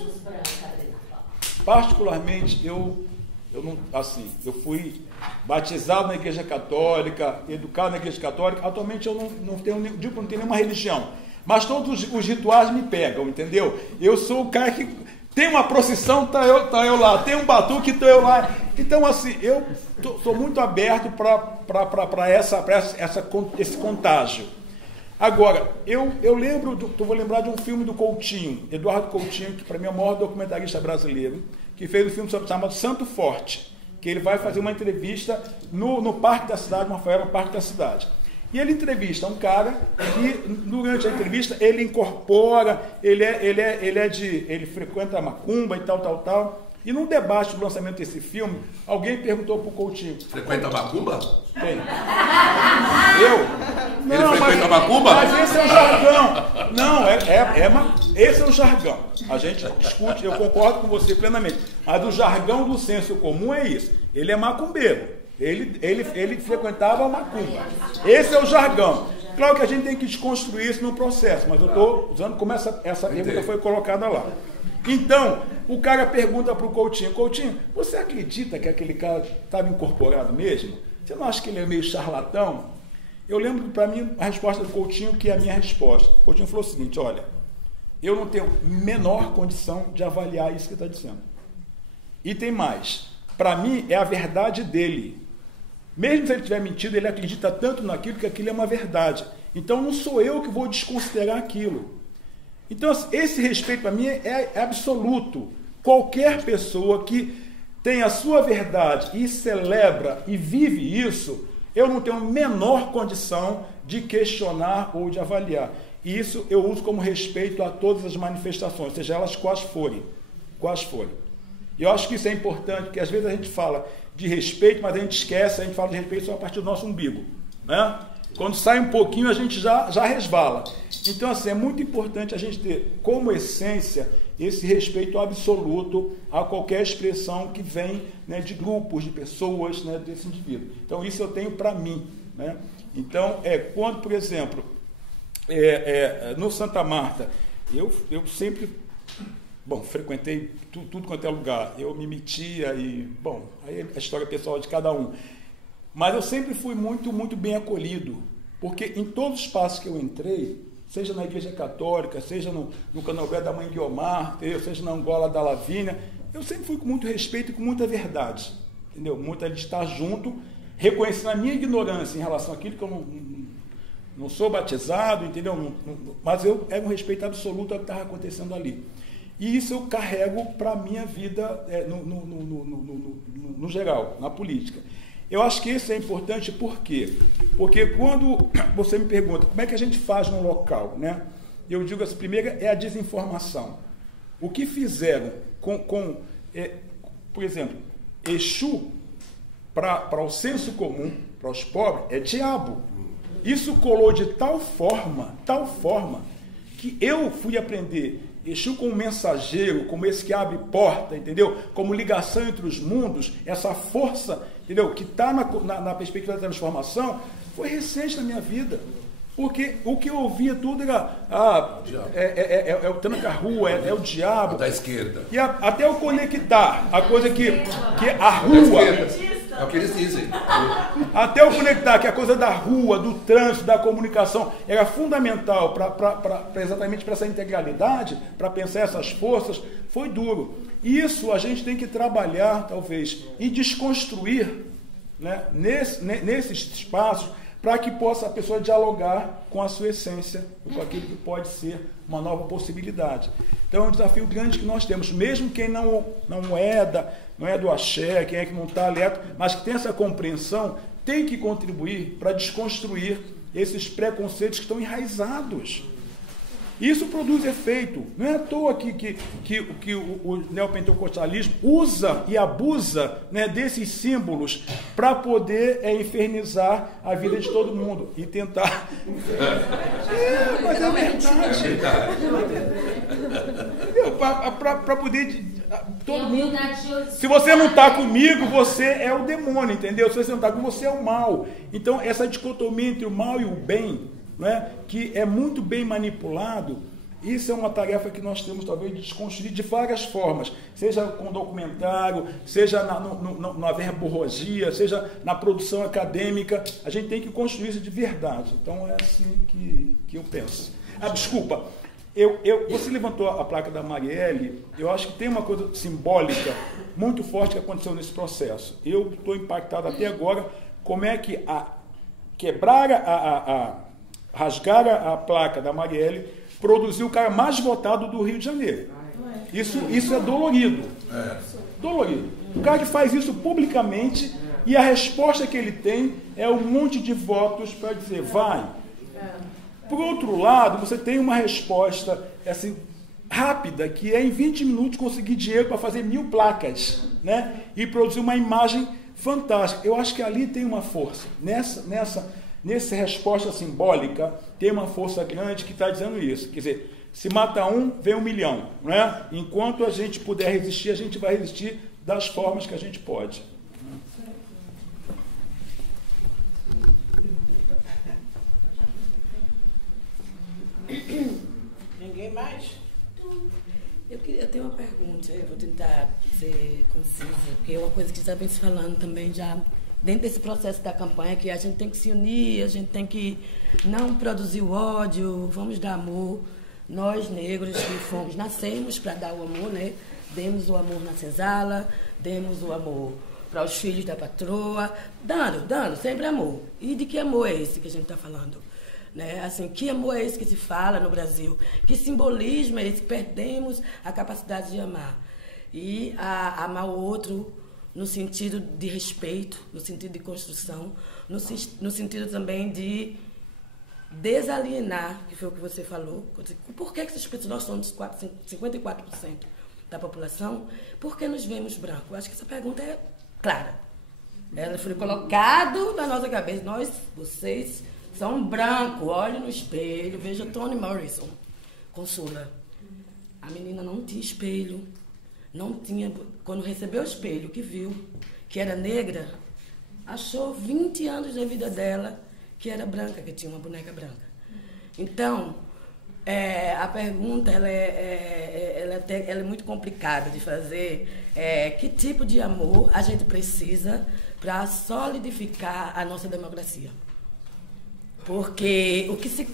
eu fui batizado na Igreja Católica, educado na Igreja Católica. Atualmente, eu não tenho nenhuma religião, mas todos os rituais me pegam, entendeu? Eu sou o cara que... Tem uma procissão, tá eu lá. Tem um batuque, tá eu lá. Então, assim, eu sou muito aberto para esse contágio. Agora, eu vou lembrar de um filme do Coutinho, Eduardo Coutinho, que para mim é o maior documentarista brasileiro, que fez um filme chamado Santo Forte, que ele vai fazer uma entrevista no Parque da Cidade, no Parque da Cidade. E ele entrevista um cara e, durante a entrevista, ele incorpora, ele frequenta a macumba e tal. E num debate do lançamento desse filme, alguém perguntou pro Coutinho... Frequenta a macumba? Quem? Ele frequenta a macumba? Mas esse é o jargão. Não, esse é o jargão. A gente discute, eu concordo com você plenamente. Mas o jargão do senso comum é isso. Ele é macumbeiro. Ele frequentava a macumba. Esse é o jargão. Claro que a gente tem que desconstruir isso no processo, mas eu estou usando como essa pergunta foi colocada lá. Então, o cara pergunta para o Coutinho, você acredita que aquele cara estava incorporado mesmo? Você não acha que ele é meio charlatão? Eu lembro, para mim, a resposta do Coutinho, que é a minha resposta. O Coutinho falou o seguinte, olha, eu não tenho menor condição de avaliar isso que está dizendo. E tem mais, para mim é a verdade dele. Mesmo se ele tiver mentido, ele acredita tanto naquilo que aquilo é uma verdade. Então não sou eu que vou desconsiderar aquilo. Então esse respeito para mim é absoluto. Qualquer pessoa que tem a sua verdade e celebra e vive isso, eu não tenho a menor condição de questionar ou de avaliar. E isso eu uso como respeito a todas as manifestações, seja elas quais forem. E eu acho que isso é importante, porque às vezes a gente fala de respeito, mas a gente esquece, a gente fala de respeito só a partir do nosso umbigo, né? Quando sai um pouquinho, a gente já resvala. Então, assim, é muito importante a gente ter como essência esse respeito absoluto a qualquer expressão que vem, né, de grupos, de pessoas, né, desse indivíduo. Então, isso eu tenho para mim, né? Então, quando, por exemplo, no Santa Marta, eu sempre... Bom, frequentei tudo quanto é lugar. Eu me metia e... Bom, aí a história pessoal de cada um. Mas eu sempre fui muito bem acolhido, porque em todos os espaços que eu entrei, seja na Igreja Católica, seja no Candomblé da Mãe Guiomar, seja na Angola da Lavínia, eu sempre fui com muito respeito e com muita verdade, entendeu? Muita de estar junto, reconhecendo a minha ignorância em relação àquilo que eu não sou batizado, entendeu? Mas eu era um respeito absoluto ao que estava acontecendo ali. E isso eu carrego para a minha vida no geral, na política. Eu acho que isso é importante por quê? Porque quando você me pergunta como é que a gente faz num local, né? Eu digo assim, primeiro é a desinformação. O que fizeram por exemplo, Exu, para o senso comum, para os pobres, é diabo. Isso colou de tal forma, que eu fui aprender Exu como mensageiro, como esse que abre porta, entendeu? Como ligação entre os mundos, essa força, entendeu? Que está na perspectiva da transformação, foi recente na minha vida. Porque o que eu ouvia tudo era, é o Tanaka-Rua, é o diabo. Da esquerda. E até eu conectar a coisa que a rua... É o que eles dizem. Até eu conectar que a coisa da rua, do trânsito, da comunicação era fundamental exatamente para essa integralidade, para pensar essas forças, foi duro. Isso a gente tem que trabalhar, talvez, e desconstruir, né, nesses espaços, para que possa a pessoa dialogar com a sua essência, com aquilo que pode ser uma nova possibilidade. Então é um desafio grande que nós temos, mesmo quem não é do axé, quem é que não está alerta, mas que tem essa compreensão, tem que contribuir para desconstruir esses preconceitos que estão enraizados. Isso produz efeito. Não é à toa que o neopentecostalismo usa e abusa, né, desses símbolos para poder infernizar a vida de todo mundo e tentar... mas é verdade. Para poder... todo mundo... Se você não está comigo, você é o demônio, entendeu? Se você não está comigo, você é o mal. Então, essa dicotomia entre o mal e o bem, né, que é muito bem manipulado, isso é uma tarefa que nós temos talvez de desconstruir de várias formas, seja com documentário, seja na verborragia, seja na produção acadêmica. A gente tem que construir isso de verdade. Então é assim que eu penso. Desculpa, você levantou a placa da Marielle. Eu acho que tem uma coisa simbólica muito forte que aconteceu nesse processo. Eu estou impactado até agora como é que rasgar a placa da Marielle produziu o cara mais votado do Rio de Janeiro. Isso é dolorido. Dolorido. O cara que faz isso publicamente e a resposta que ele tem é um monte de votos para dizer vai. Por outro lado, você tem uma resposta assim, rápida, que é em 20 minutos conseguir dinheiro para fazer 1000 placas, né? E produzir uma imagem fantástica. Eu acho que ali tem uma força. Nessa resposta simbólica, tem uma força grande que está dizendo isso. Quer dizer, se mata um, vem 1 milhão. Né? Enquanto a gente puder resistir, a gente vai resistir das formas que a gente pode. Ninguém mais? Eu tenho uma pergunta, eu vou tentar ser concisa, porque é uma coisa que já vem se falando também já dentro desse processo da campanha, que a gente tem que se unir, a gente tem que não produzir o ódio, vamos dar amor. Nós, negros, que nascemos para dar o amor, né? Demos o amor na senzala, demos o amor para os filhos da patroa, dando, sempre amor. E de que amor é esse que a gente está falando? Né? Assim, que amor é esse que se fala no Brasil? Que simbolismo é esse que perdemos a capacidade de amar? E amar o outro no sentido de respeito, no sentido de construção, no sentido também de desalienar, que foi o que você falou. Por que essas pessoas, nós somos 54% da população, por que nos vemos brancos? Eu acho que essa pergunta é clara. Ela foi colocada na nossa cabeça. Vocês são brancos, olhe no espelho, veja Toni Morrison, Consula. A menina não tinha espelho. Não tinha, quando recebeu o espelho, que viu que era negra, achou 20 anos da vida dela que era branca, que tinha uma boneca branca. Então, A pergunta ela é muito complicada de fazer. Que tipo de amor a gente precisa para solidificar a nossa democracia? Porque o que se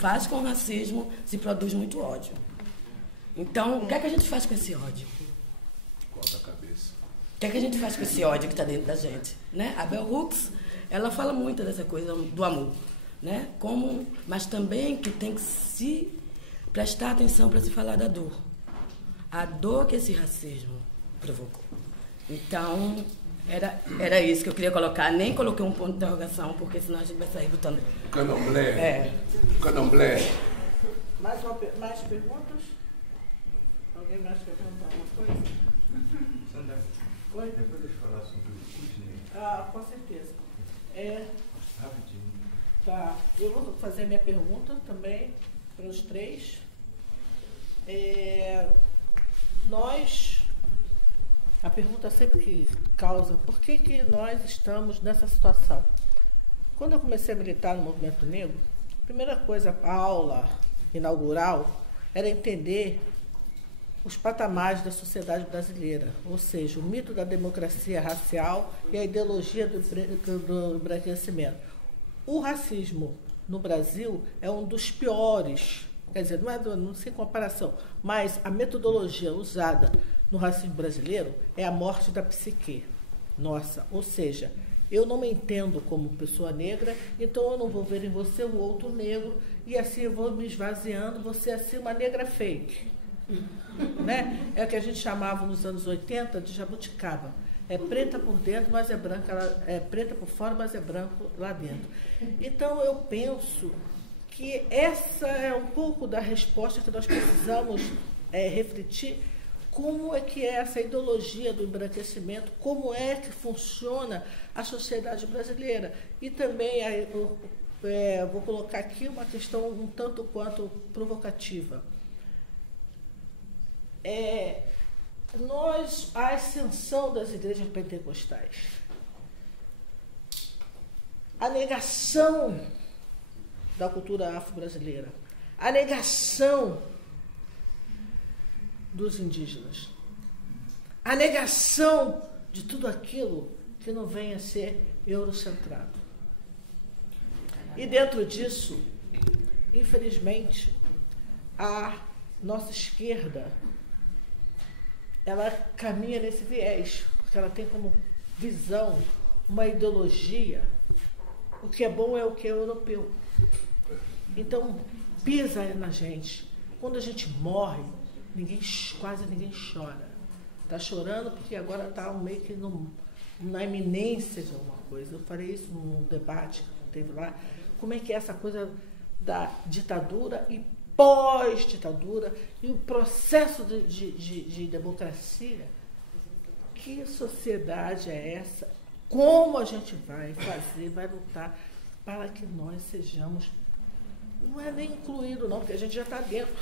faz com o racismo se produz muito ódio. Então, o que é que a gente faz com esse ódio? Corta a cabeça. O que é que a gente faz com esse ódio que está dentro da gente? Né? A Bell Hooks, ela fala muito dessa coisa do amor. Né? Mas também que tem que se prestar atenção para se falar da dor. A dor que esse racismo provocou. Então, era isso que eu queria colocar. Nem coloquei um ponto de interrogação, porque senão a gente vai sair botando... Candomblé. Candomblé. Mais perguntas? Alguém mais quer perguntar alguma coisa? Sandra, Oi? depois deixa eu falar sobre os negros. Com certeza. Rapidinho. Tá. Eu vou fazer minha pergunta também para os três. A pergunta sempre que causa, por que nós estamos nessa situação? Quando eu comecei a militar no movimento negro, a primeira coisa, a aula inaugural, era entender os patamares da sociedade brasileira, ou seja, o mito da democracia racial e a ideologia do embranquecimento. O racismo no Brasil é um dos piores, quer dizer, não sem comparação, mas a metodologia usada no racismo brasileiro é a morte da psique nossa, ou seja, eu não me entendo como pessoa negra, então eu não vou ver em você um outro negro e assim eu vou me esvaziando, você é assim uma negra fake. Né? É o que a gente chamava nos anos 80 de jabuticaba. É preta por dentro, mas é branca, é preta por fora, mas é branco lá dentro. Então eu penso que essa é um pouco da resposta que nós precisamos refletir. Como é que é essa ideologia do embranquecimento, como é que funciona a sociedade brasileira. E também vou colocar aqui uma questão um tanto quanto provocativa. A ascensão das igrejas pentecostais, a negação da cultura afro-brasileira, a negação dos indígenas, a negação de tudo aquilo que não venha a ser eurocentrado. E dentro disso, infelizmente, a nossa esquerda, ela caminha nesse viés, porque ela tem como visão uma ideologia, o que é bom é o que é europeu. Então, pisa na gente. Quando a gente morre, quase ninguém chora. Está chorando porque agora está meio que na iminência de alguma coisa. Eu falei isso num debate que teve lá. Como é que é essa coisa da ditadura e pós-ditadura e o processo de democracia? Que sociedade é essa? Como a gente vai fazer, vai lutar para que nós sejamos, não é nem incluído não, porque a gente já está dentro,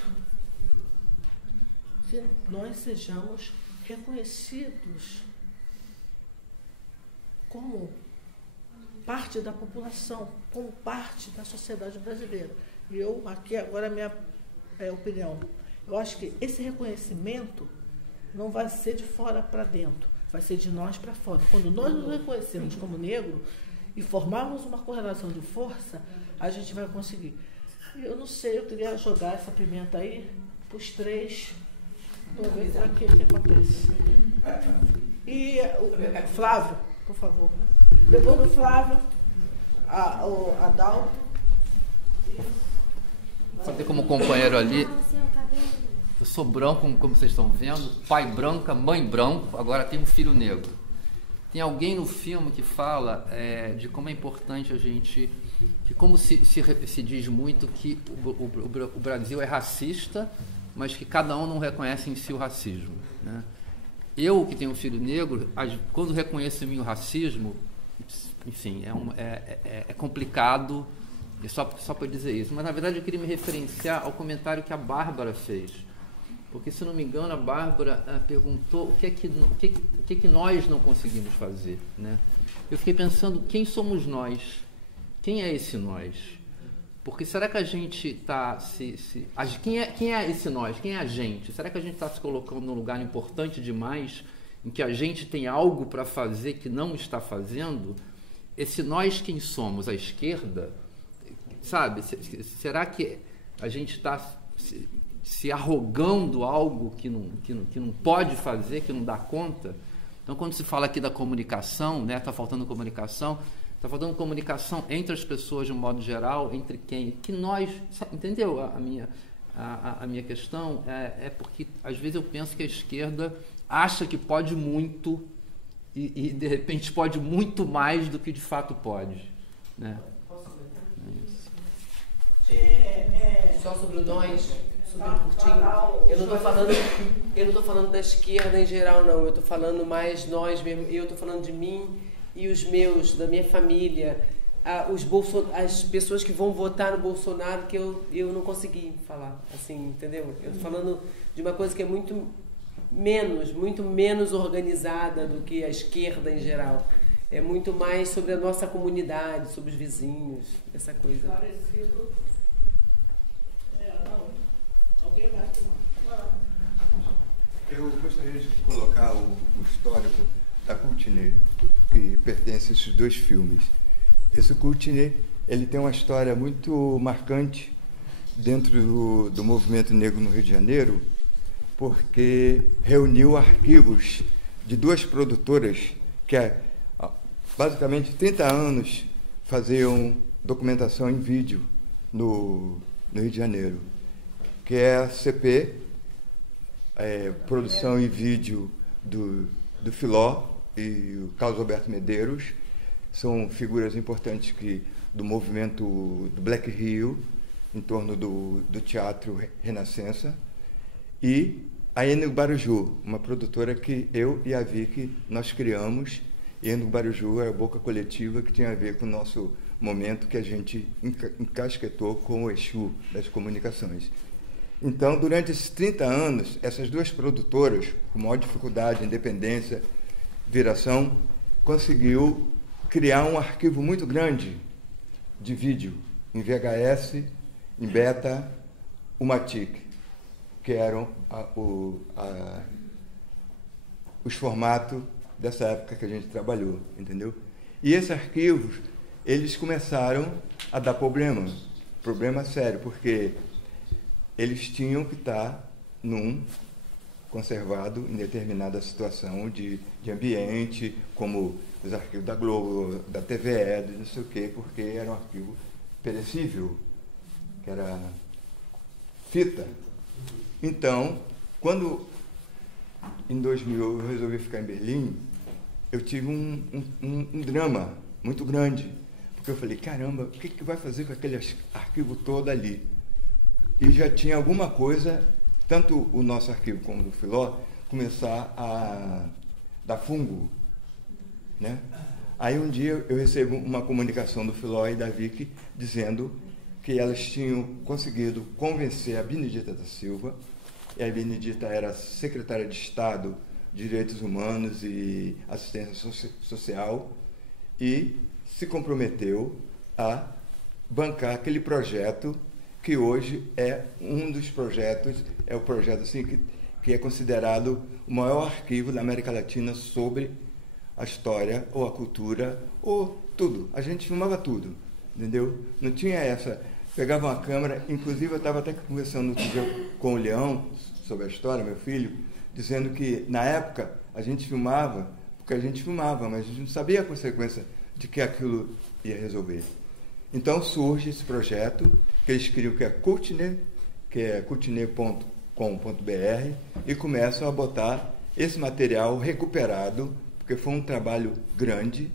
que nós sejamos reconhecidos como parte da população, como parte da sociedade brasileira. E eu, aqui agora a minha opinião, eu acho que esse reconhecimento não vai ser de fora para dentro, vai ser de nós para fora. Quando nós nos reconhecermos como negro e formarmos uma correlação de força, a gente vai conseguir. Eu não sei, eu queria jogar essa pimenta aí para os três, para ver o que acontece. E o Flávio, por favor. Depois do Flávio, a Dal. Só ter como companheiro ali. Eu sou branco, como vocês estão vendo, pai branca, mãe branco, agora tem um filho negro. Tem alguém no filme que fala de como é importante a gente, que como se diz muito que o Brasil é racista, mas que cada um não reconhece em si o racismo, né? Eu, que tenho um filho negro, quando reconheço em mim o racismo, enfim, é complicado, só para dizer isso. Mas, na verdade, eu queria me referenciar ao comentário que a Bárbara fez. Porque, se não me engano, a Bárbara perguntou o que é que nós não conseguimos fazer, né? Eu fiquei pensando, quem somos nós? Quem é esse nós? Porque será que a gente está quem é esse nós? Quem é a gente? Será que a gente está se colocando num lugar importante demais, em que a gente tem algo para fazer que não está fazendo? Esse nós, quem somos? A esquerda? Sabe? Será que a gente está se arrogando algo que não pode fazer, que não dá conta? Então, quando se fala aqui da comunicação, né, está faltando comunicação entre as pessoas de um modo geral, entre quem? Que nós, entendeu? A minha questão é porque, às vezes, eu penso que a esquerda acha que pode muito e de repente, pode muito mais do que de fato pode. Né? Só sobre o nós, super curtinho. Eu não estou falando da esquerda em geral, não. Eu estou falando mais nós mesmo. Eu estou falando de mim e os meus, da minha família, as pessoas que vão votar no Bolsonaro, que eu não consegui falar, assim, entendeu? Eu estou falando de uma coisa que é muito menos organizada do que a esquerda em geral. É muito mais sobre a nossa comunidade, sobre os vizinhos, essa coisa. Parecido. Não. Alguém mais? Eu gostaria de colocar o histórico da Courtney, que pertence a esses dois filmes. Esse Courtney, ele tem uma história muito marcante dentro do movimento negro no Rio de Janeiro, porque reuniu arquivos de duas produtoras que, basicamente, 30 anos faziam documentação em vídeo no Rio de Janeiro, que é a CP, produção em vídeo do Filó e o Carlos Alberto Medeiros. São figuras importantes do movimento do Black Rio, em torno do teatro Renascença, e a Eno Baruju, uma produtora que eu e a Vicky nós criamos. Eno Baruju é a boca coletiva que tinha a ver com o nosso momento que a gente encasquetou com o Exu das comunicações. Então, durante esses 30 anos, essas duas produtoras, com maior dificuldade, independência, viração, conseguiu criar um arquivo muito grande de vídeo, em VHS, em beta, Umatic, que eram os formatos dessa época que a gente trabalhou, entendeu? E esses arquivos, eles começaram a dar problema sério, porque eles tinham que estar conservado em determinada situação de ambiente, como os arquivos da Globo, da TVE, de não sei o quê, porque era um arquivo perecível, que era fita. Então, quando em 2000 eu resolvi ficar em Berlim, eu tive um drama muito grande, porque eu falei, caramba, o que vai fazer com aquele arquivo todo ali? E já tinha alguma coisa, tanto o nosso arquivo como o do Filó, começar a dar fungo, né? Aí um dia eu recebo uma comunicação do Filó e da Vicky dizendo que elas tinham conseguido convencer a Benedita da Silva, e a Benedita era secretária de Estado de Direitos Humanos e Assistência Social, e se comprometeu a bancar aquele projeto que hoje é um dos projetos, é o projeto assim, que é considerado o maior arquivo da América Latina sobre a história, ou a cultura, ou tudo. A gente filmava tudo, entendeu? Não tinha essa... Pegava uma câmera, inclusive eu estava até conversando outro dia com o Leão sobre a história, meu filho, dizendo que, na época, a gente filmava, porque a gente filmava, mas a gente não sabia a consequência de que aquilo ia resolver. Então surge esse projeto, que eles criam, que é Courtney, que é courtney.com.br, e começam a botar esse material recuperado, porque foi um trabalho grande.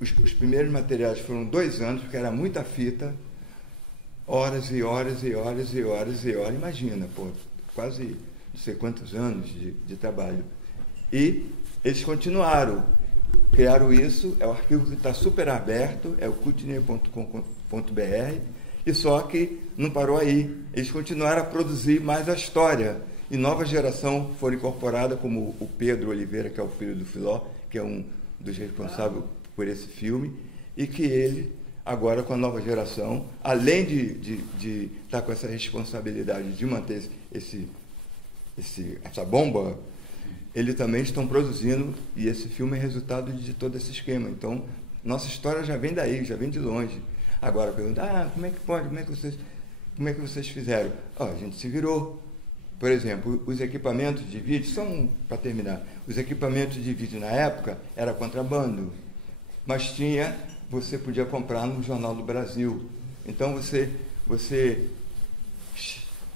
Os primeiros materiais foram 2 anos, porque era muita fita, horas e horas e horas e horas e horas, imagina, quase não sei quantos anos de trabalho. E eles continuaram, criaram isso, é o arquivo que está super aberto, é o courtney.com.br, e só que não parou aí, eles continuaram a produzir mais a história, e nova geração foram incorporadas, como o Pedro Oliveira, que é o filho do Filó, que é um dos responsáveis por esse filme, e que ele agora com a nova geração, além de estar com essa responsabilidade de manter essa bomba, eles também estão produzindo, e esse filme é resultado de todo esse esquema. Então, nossa história já vem daí, já vem de longe. Agora, pergunta, como é que pode, como é que vocês fizeram? A gente se virou. Por exemplo, os equipamentos de vídeo, para terminar, os equipamentos de vídeo na época era contrabando, mas você podia comprar no Jornal do Brasil. Então você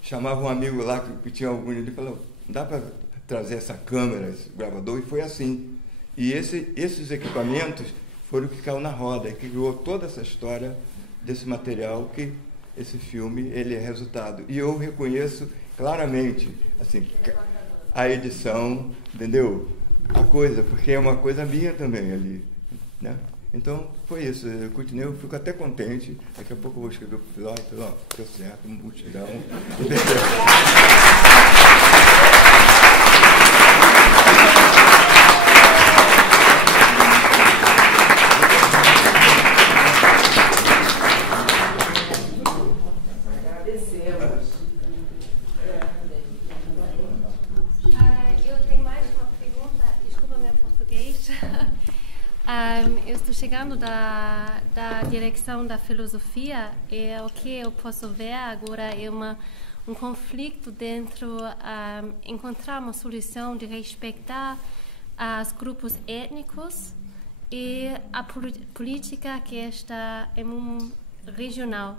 chamava um amigo lá que tinha algum e falou, dá para trazer essa câmera, esse gravador, e foi assim. E esses equipamentos foram o que caiu na roda, que criou toda essa história desse material, que esse filme ele é resultado. E eu reconheço claramente assim, a edição, entendeu? A coisa, porque é uma coisa minha também ali, né? Então, foi isso. Eu fico até contente. Daqui a pouco eu vou escrever para o Filó, deu certo, multidão. Eu estou chegando da direção da filosofia e o que eu posso ver agora é um conflito dentro, encontrar uma solução de respeitar os grupos étnicos e a política que está em um regional.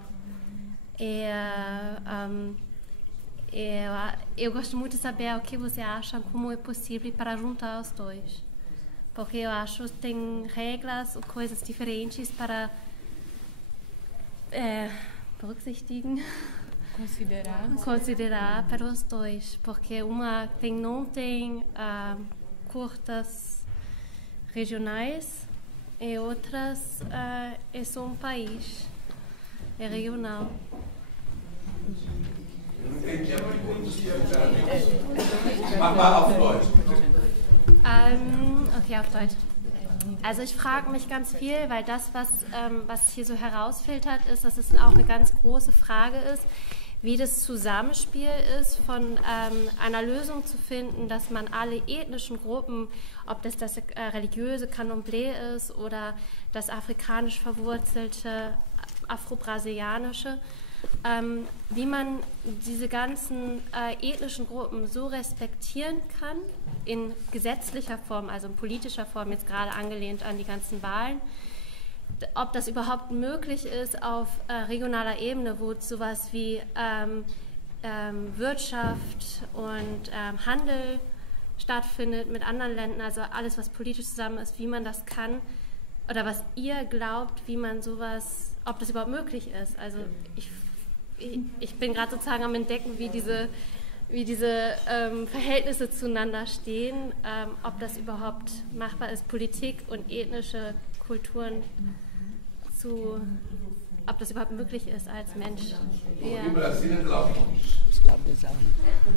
Eu gosto muito de saber o que você acha, como é possível para juntar os dois. Porque eu acho que tem regras ou coisas diferentes para berücksichtigen. Considerar para os dois. Porque uma não tem curtas regionais e outras é só um país. É regional. Eu não entendi a pergunta, sinceramente. Okay, auf Deutsch. Also ich frage mich ganz viel, weil das, was hier so herausfiltert, ist, dass es auch eine ganz große Frage ist, wie das Zusammenspiel ist, von einer Lösung zu finden, dass man alle ethnischen Gruppen, ob das religiöse Candomblé ist oder das afrikanisch verwurzelte, afro-brasilianische, wie man diese ganzen ethnischen Gruppen so respektieren kann, in gesetzlicher Form, also in politischer Form, jetzt gerade angelehnt an die ganzen Wahlen, ob das überhaupt möglich ist auf regionaler Ebene, wo sowas wie Wirtschaft und Handel stattfindet mit anderen Ländern, also alles, was politisch zusammen ist, wie man das kann, oder was ihr glaubt, wie man sowas, ob das überhaupt möglich ist. Also ich bin gerade sozusagen am Entdecken, wie diese Verhältnisse zueinander stehen, ob das überhaupt machbar ist, Politik und ethnische Kulturen ob das überhaupt möglich ist als Mensch. Ja. Em Brasília, glaube ich.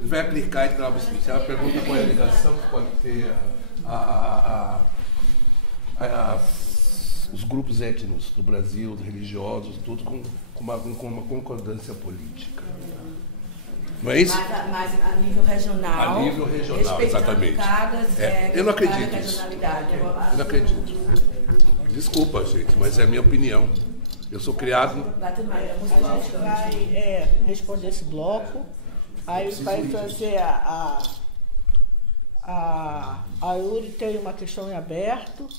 Vai aplicar e glaube sim. Ela pergunta qual é a ligação que pode ter os grupos étnicos do Brasil, religiosos, tudo com uma concordância política. Não é isso? Mas a nível regional. A nível regional, exatamente. Eu não acredito nisso. Eu não acredito. Desculpa, gente, mas é a minha opinião. Eu sou criado. A gente vai responder esse bloco, aí vai trazer a Yuri tem uma questão em aberto,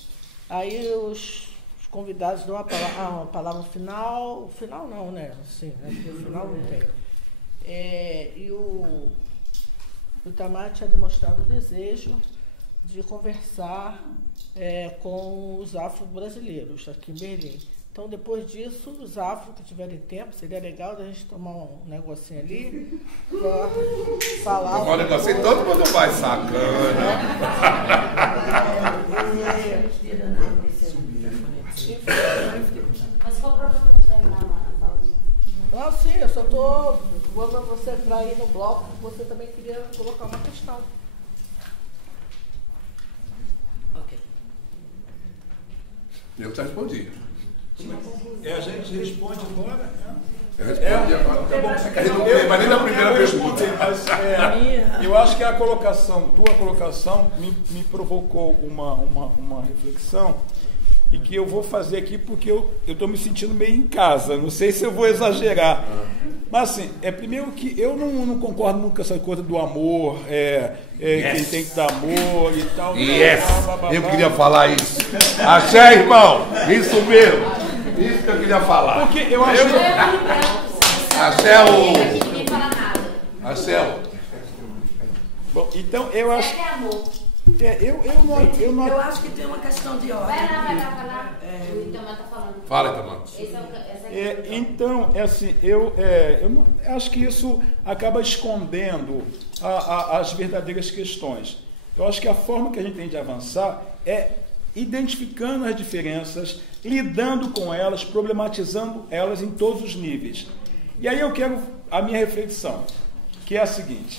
aí os convidados dão a palavra final. Final não, né? Sim, né? Porque o final não tem. E o Itamar tinha demonstrado o desejo de conversar com os afro-brasileiros aqui em Berlim. Então, depois disso, os afro que tiverem tempo, seria legal a gente tomar um negocinho ali para falar. Tomar um negocinho, todo mundo vai, sacana. Mas qual o problema de terminar lá? Não, sim, eu só estou mandando você para ir no bloco, você também queria colocar uma questão. Ok. Eu te respondi. A gente responde agora, né? Responde agora. Tá bom, você quer responder, mas nem da primeira pergunta. Mas, eu acho que tua colocação me provocou uma reflexão e que eu vou fazer aqui porque eu estou me sentindo meio em casa. Não sei se eu vou exagerar. Mas, assim, primeiro que eu não concordo muito com essa coisa do amor, quem tem que dar amor e tal. Eu queria falar isso. Axé, irmão. Isso mesmo. Isso que eu queria falar. Porque eu acho que... Axé o... Bom, então eu acho... Eu acho que tem uma questão de ordem. Vai lá. O Itamar está falando. Fala, Itamar. Então, assim, eu acho que isso acaba escondendo as verdadeiras questões. Eu acho que a forma que a gente tem de avançar é identificando as diferenças, lidando com elas, problematizando elas em todos os níveis. E aí eu quero a minha reflexão, que é a seguinte: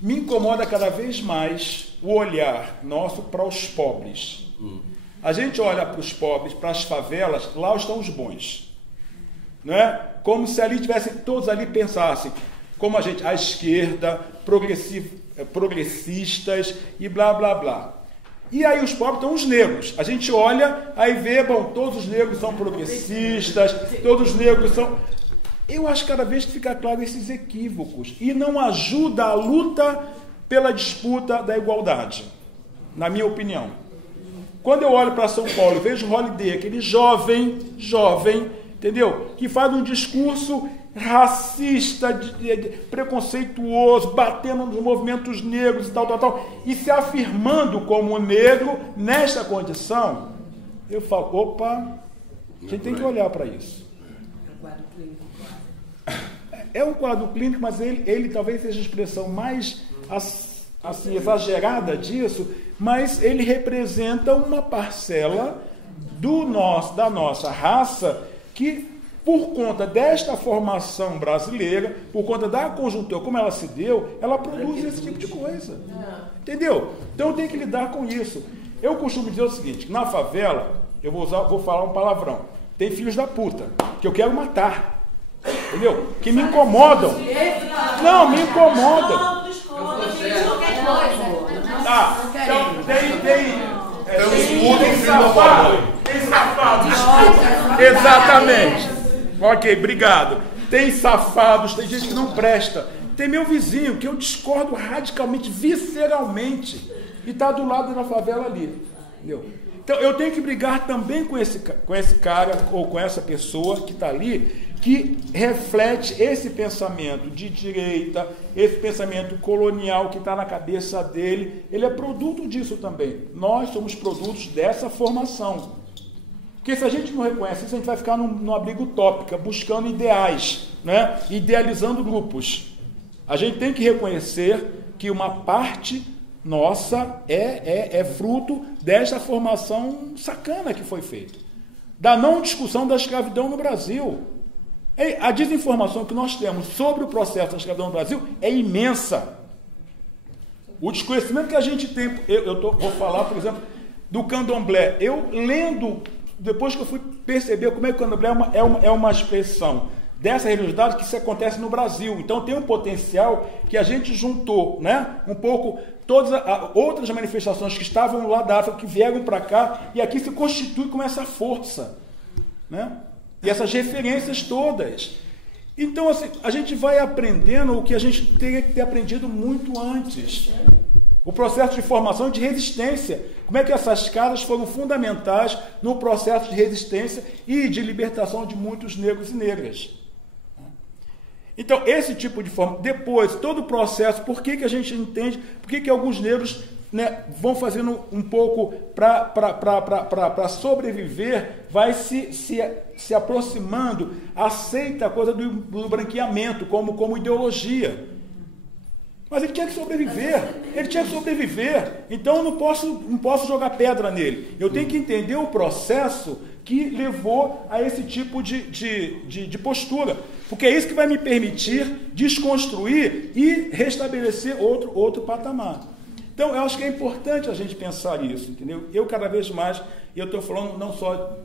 me incomoda cada vez mais o olhar nosso para os pobres. A gente olha para os pobres, para as favelas, lá estão os bons. Não é? Como se ali tivessem, todos ali pensassem, como a esquerda, progressistas e blá, blá, blá. E aí os pobres estão os negros. A gente olha, aí vê, todos os negros são progressistas, todos os negros são... Eu acho que cada vez que fica claro esses equívocos e não ajuda a luta pela disputa da igualdade, na minha opinião. Quando eu olho para São Paulo e vejo o Holliday, aquele jovem, entendeu? Que faz um discurso racista, preconceituoso, batendo nos movimentos negros e tal, e se afirmando como negro nesta condição, eu falo, opa, a gente tem que olhar para isso. É um quadro clínico, mas ele talvez seja a expressão mais assim, exagerada disso, mas ele representa uma parcela da nossa raça que, por conta desta formação brasileira, por conta da conjuntura, como ela se deu, ela produz esse tipo de coisa. Entendeu? Então tem que lidar com isso. Eu costumo dizer o seguinte: na favela, vou falar um palavrão, tem filhos da puta, que eu quero matar. Entendeu? Que me incomodam. Não, me incomodam. Então tem safados. Exatamente. Ok, obrigado. Tem safados, tem gente que não presta. Tem meu vizinho, que eu discordo radicalmente, visceralmente, e está do lado da favela ali. Entendeu? Então eu tenho que brigar também com esse cara, ou com essa pessoa que está ali, que reflete esse pensamento de direita, esse pensamento colonial que está na cabeça dele. Ele é produto disso também. Nós somos produtos dessa formação. Porque se a gente não reconhece isso, a gente vai ficar numa briga utópica, buscando ideais, né? Idealizando grupos. A gente tem que reconhecer que uma parte nossa é fruto dessa formação sacana que foi feita. Da não discussão da escravidão no Brasil. A desinformação que nós temos sobre o processo da escravidão no Brasil é imensa. O desconhecimento que a gente tem... vou falar, por exemplo, do candomblé. Eu lendo, depois que eu fui perceber como é que o candomblé é uma expressão dessa religiosidade, que isso acontece no Brasil. Então tem um potencial que a gente juntou, né? Um pouco todas as outras manifestações que estavam lá da África, que vieram para cá, e aqui se constitui com essa força, né? E essas referências todas. Então, assim, a gente vai aprendendo o que a gente teria que ter aprendido muito antes. O processo de formação e de resistência. Como é que essas caras foram fundamentais no processo de resistência e de libertação de muitos negros e negras. Então, esse tipo de forma... Depois, todo o processo, por que a gente entende, por que alguns negros, né, vão fazendo um pouco para sobreviver, vai se aproximando, aceita a coisa do branqueamento como ideologia. Mas ele tinha que sobreviver. Então eu não posso jogar pedra nele. Eu tenho que entender o processo que levou a esse tipo de postura. Porque é isso que vai me permitir desconstruir e restabelecer outro patamar. Então, eu acho que é importante a gente pensar isso, entendeu? Eu, cada vez mais, eu estou falando não só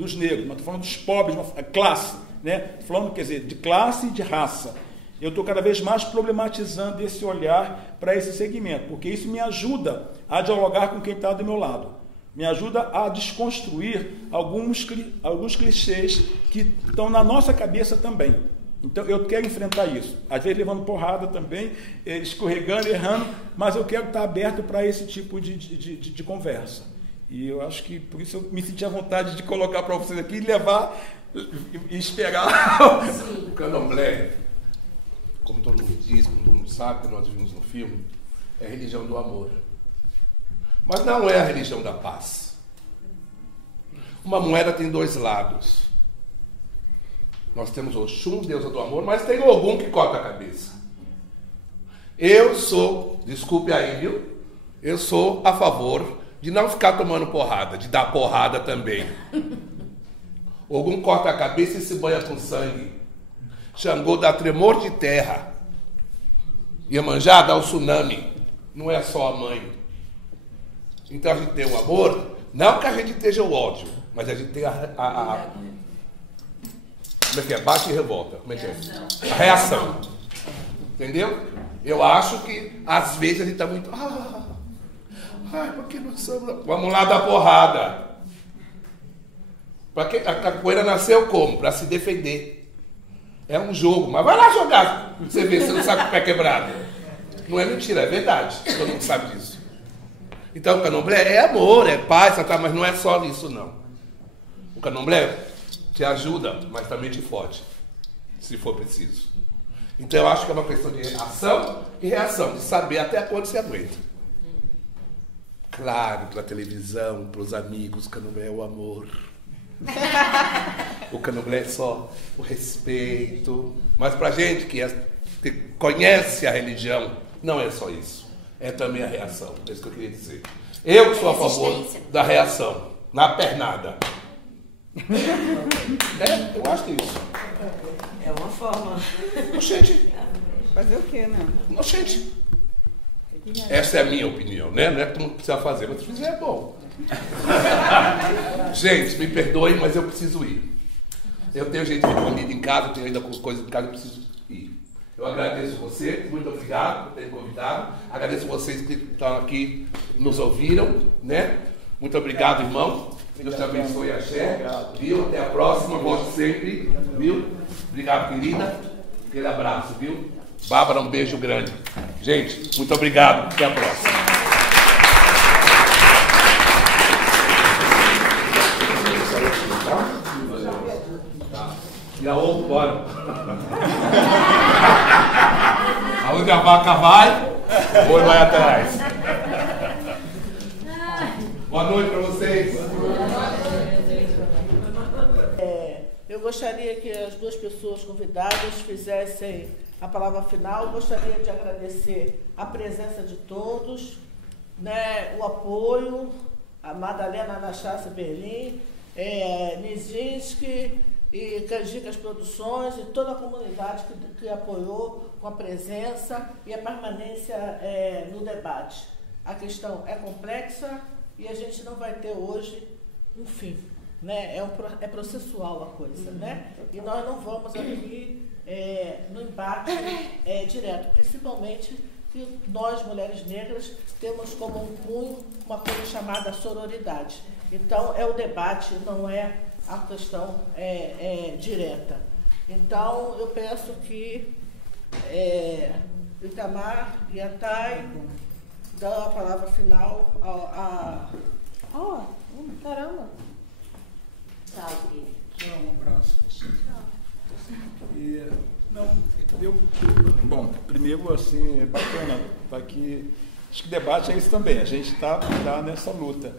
dos negros, mas estou falando dos pobres, a classe, né? Estou falando, quer dizer, de classe e de raça. Eu estou cada vez mais problematizando esse olhar para esse segmento, porque isso me ajuda a dialogar com quem está do meu lado. Me ajuda a desconstruir alguns clichês que estão na nossa cabeça também. Então, eu quero enfrentar isso. Às vezes levando porrada também, escorregando, errando, mas eu quero estar aberto para esse tipo de conversa. E eu acho que, por isso, eu me senti à vontade de colocar para vocês aqui e levar e esperar o candomblé. Como todo mundo diz, como todo mundo sabe, que nós vimos no filme, é a religião do amor. Mas não é a religião da paz. Uma moeda tem dois lados. Nós temos Oxum, deusa do amor, mas tem Ogum que corta a cabeça. Eu sou, desculpe aí, viu? Eu sou a favor de não ficar tomando porrada, de dar porrada também. Ogum corta a cabeça e se banha com sangue. Xangô dá tremor de terra. Iemanjá dá o tsunami. Não é só a mãe. Então a gente tem o amor, não que a gente esteja o ódio, mas a gente tem como é que é? Bate e revolta. Como é que é? A reação. Entendeu? Eu acho que às vezes a gente está muito. Porque nós somos. Vamos lá dar porrada. A capoeira nasceu como? Para se defender. É um jogo, mas vai lá jogar. Você vê, você não sabe com o pé quebrado. Não é mentira, é verdade. Todo mundo sabe disso. Então o candomblé é amor, é paz, mas não é só isso, não. O candomblé te ajuda, mas também te fode, se for preciso. Então eu acho que é uma questão de ação e reação, de saber até quando você aguenta. Claro, para a televisão, para os amigos, o candomblé é o amor. O candomblé é só o respeito. Mas para a gente que conhece a religião, não é só isso. É também a reação. É isso que eu queria dizer. Eu sou a favor da reação, na pernada. Eu acho que é isso. É uma forma. Oxente. Fazer o quê, né? Oxente. Essa é a minha opinião, né? Não é que tu não precisa fazer, mas se fizer é bom. Gente, me perdoem, mas eu preciso ir. Eu tenho gente de comida em casa, eu tenho ainda coisas em casa, eu preciso ir. Eu agradeço você, muito obrigado por terem convidado. Agradeço vocês que estão aqui, nos ouviram, né? Muito obrigado, irmão. Deus te abençoe, axé. Viu? Até a próxima, volte sempre. Viu? Obrigado, querida. Aquele abraço, viu? Bárbara, um beijo grande. Gente, muito obrigado. Até a próxima. E a outra, bora. Aonde a vaca vai, o boi vai atrás. Boa noite para vocês. Eu gostaria que as duas pessoas convidadas fizessem a palavra final. Gostaria de agradecer a presença de todos, né, o apoio, a Madalena Anastácia Berlim, Nizinski e Canjicas Produções e toda a comunidade que apoiou com a presença e a permanência no debate. A questão é complexa e a gente não vai ter hoje um fim, né? É processual a coisa, né? E nós não vamos aqui no embate direto, principalmente que nós, mulheres negras, temos como um punho uma coisa chamada sororidade. Então, é o debate, não é a questão direta. Então, eu peço que Itamar e a Thay dão a palavra final caramba! Tchau, um abraço. Entendeu? Bom, primeiro, assim, é bacana estar aqui. Acho que debate é isso também, a gente está nessa luta.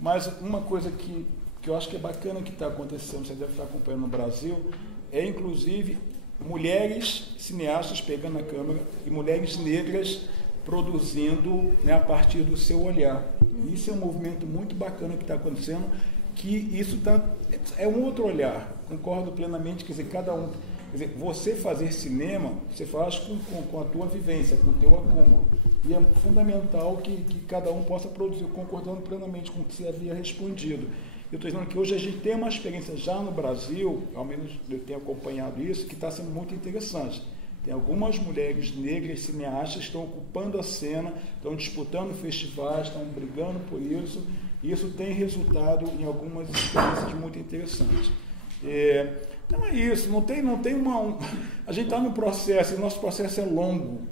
Mas uma coisa que eu acho que é bacana que está acontecendo, você deve estar acompanhando no Brasil, é inclusive mulheres cineastas pegando a câmera e mulheres negras produzindo, né, a partir do seu olhar. Isso é um movimento muito bacana que está acontecendo, que isso é um outro olhar. Concordo plenamente, quer dizer, cada um. Quer dizer, você fazer cinema, você faz com a tua vivência, com o teu acúmulo. E é fundamental que cada um possa produzir, concordando plenamente com o que você havia respondido. Eu estou dizendo que hoje a gente tem uma experiência já no Brasil, ao menos eu tenho acompanhado isso, que está sendo muito interessante. Tem algumas mulheres negras cineastas que estão ocupando a cena, estão disputando festivais, estão brigando por isso, e isso tem resultado em algumas experiências muito interessantes. Então é isso, não tem a gente está no processo, e nosso processo é longo.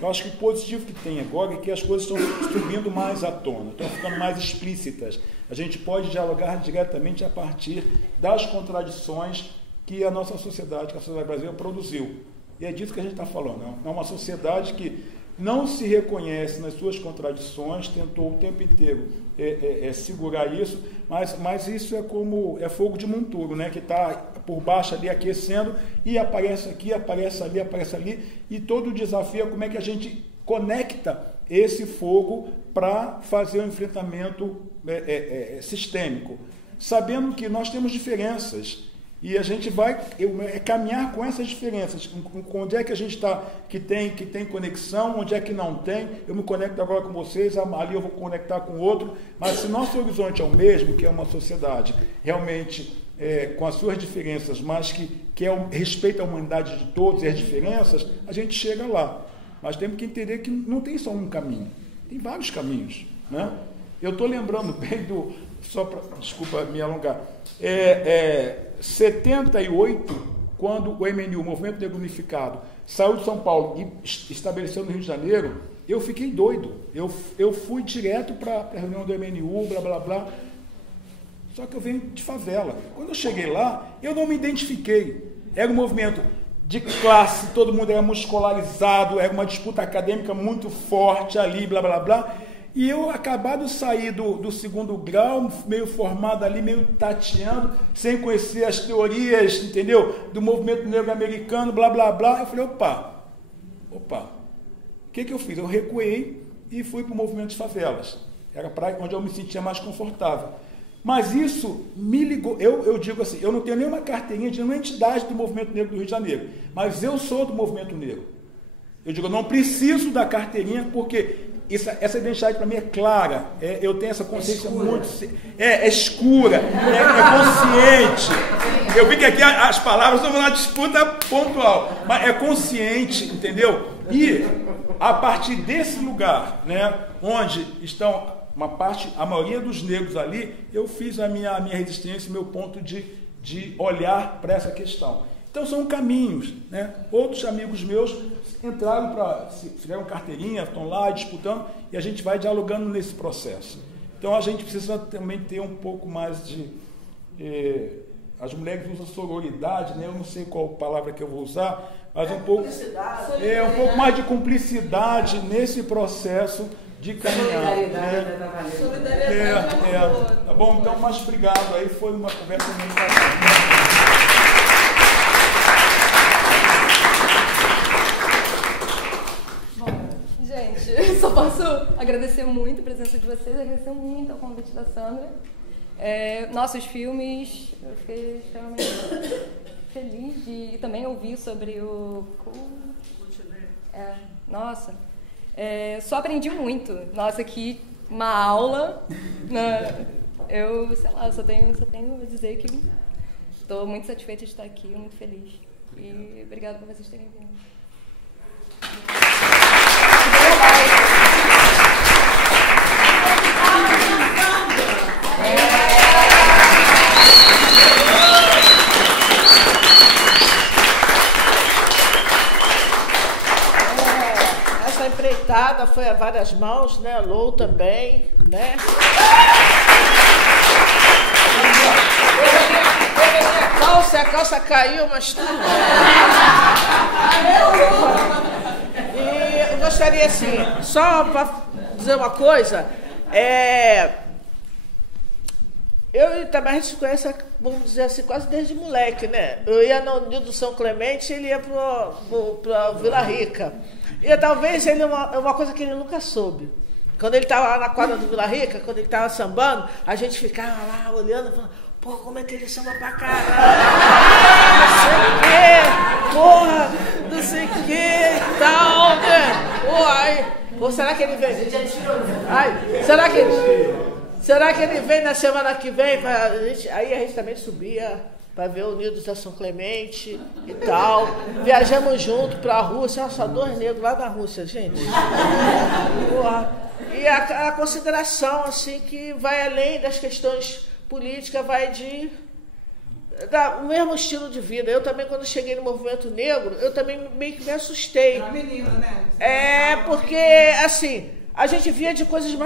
Eu acho que o positivo que tem agora é que as coisas estão subindo mais à tona, estão ficando mais explícitas. A gente pode dialogar diretamente a partir das contradições que a nossa sociedade, que a sociedade brasileira produziu. E é disso que a gente está falando. É uma sociedade que não se reconhece nas suas contradições, tentou o tempo inteiro segurar isso, mas isso é como fogo de monturo, né? Que está por baixo ali aquecendo e aparece aqui, aparece ali, e todo o desafio é como é que a gente conecta esse fogo para fazer um enfrentamento sistêmico, sabendo que nós temos diferenças. E a gente vai caminhar com essas diferenças. Onde é que a gente está que tem conexão, onde é que não tem. Eu me conecto agora com vocês, ali eu vou conectar com outro. Mas se nosso horizonte é o mesmo, que é uma sociedade realmente com as suas diferenças, mas que respeita a humanidade de todos e as diferenças, a gente chega lá. Mas temos que entender que não tem só um caminho, tem vários caminhos, né? Eu estou lembrando bem desculpa me alongar, 78, quando o MNU, o Movimento Negro Unificado, saiu de São Paulo e estabeleceu no Rio de Janeiro, eu fiquei doido. Eu fui direto para a reunião do MNU, blá, blá, blá. Só que eu venho de favela. Quando eu cheguei lá, eu não me identifiquei. Era um movimento de classe, todo mundo era muscularizado, era uma disputa acadêmica muito forte ali, blá, blá, blá. E eu, acabado de sair do segundo grau, meio formado ali, meio tateando, sem conhecer as teorias, entendeu? Do movimento negro americano, blá, blá, blá. Eu falei, opa. O que eu fiz? Eu recuei e fui para o movimento de favelas. Era onde eu me sentia mais confortável. Mas isso me ligou. Eu digo assim, eu não tenho nenhuma carteirinha de nenhuma entidade do movimento negro do Rio de Janeiro, mas eu sou do movimento negro. Eu digo, eu não preciso da carteirinha, porque essa identidade para mim é clara, eu tenho essa consciência muito... escura, consciente. Eu vi que aqui as palavras estão na disputa pontual, mas é consciente, entendeu? E a partir desse lugar, né, onde estão a maioria dos negros ali, eu fiz a minha resistência, meu ponto de olhar para essa questão. Então são caminhos, né? Outros amigos meus entraram fizeram carteirinha, estão lá disputando, e a gente vai dialogando nesse processo. Então a gente precisa também ter um pouco mais de... as mulheres usam sororidade, né? Eu não sei qual palavra que eu vou usar, mas um pouco mais de cumplicidade nesse processo de caminhar. Solidariedade. Tá bom? Então, mas obrigado. Aí foi uma conversa muito bacana. Gente, só posso agradecer muito a presença de vocês, agradecer muito ao convite da Sandra. Nossos filmes, eu fiquei extremamente feliz de também ouvir sobre o... Nossa, só aprendi muito. Nossa, aqui uma aula. Eu, sei lá, só tenho a dizer que estou muito satisfeita de estar aqui, muito feliz. E obrigada por vocês terem vindo. Essa empreitada foi a várias mãos, né? Lou também, né? A calça caiu, mas tudo. E eu gostaria, assim, só para dizer uma coisa, eu e também a gente se conhece, vamos dizer assim, quase desde moleque, né? Eu ia no Nil do São Clemente e ele ia para Vila Rica. E talvez ele uma coisa que ele nunca soube. Quando ele estava lá na quadra do Vila Rica, quando ele estava sambando, a gente ficava lá olhando, falando, pô, como é que ele samba pra caralho? Não sei o quê, porra, não sei o quê e tal, né? Pô, aí, pô, será que ele veio? Ai, Será que ele vem na semana que vem? Aí a gente também subia para ver o Unidos da São Clemente e tal. Viajamos junto para a Rússia. Nossa, 2 negros lá na Rússia, gente. Porra. E a consideração, assim, que vai além das questões políticas, vai o mesmo estilo de vida. Eu também, quando cheguei no movimento negro, eu também meio que me assustei. Uma menina, né? Porque, assim, a gente via de coisas de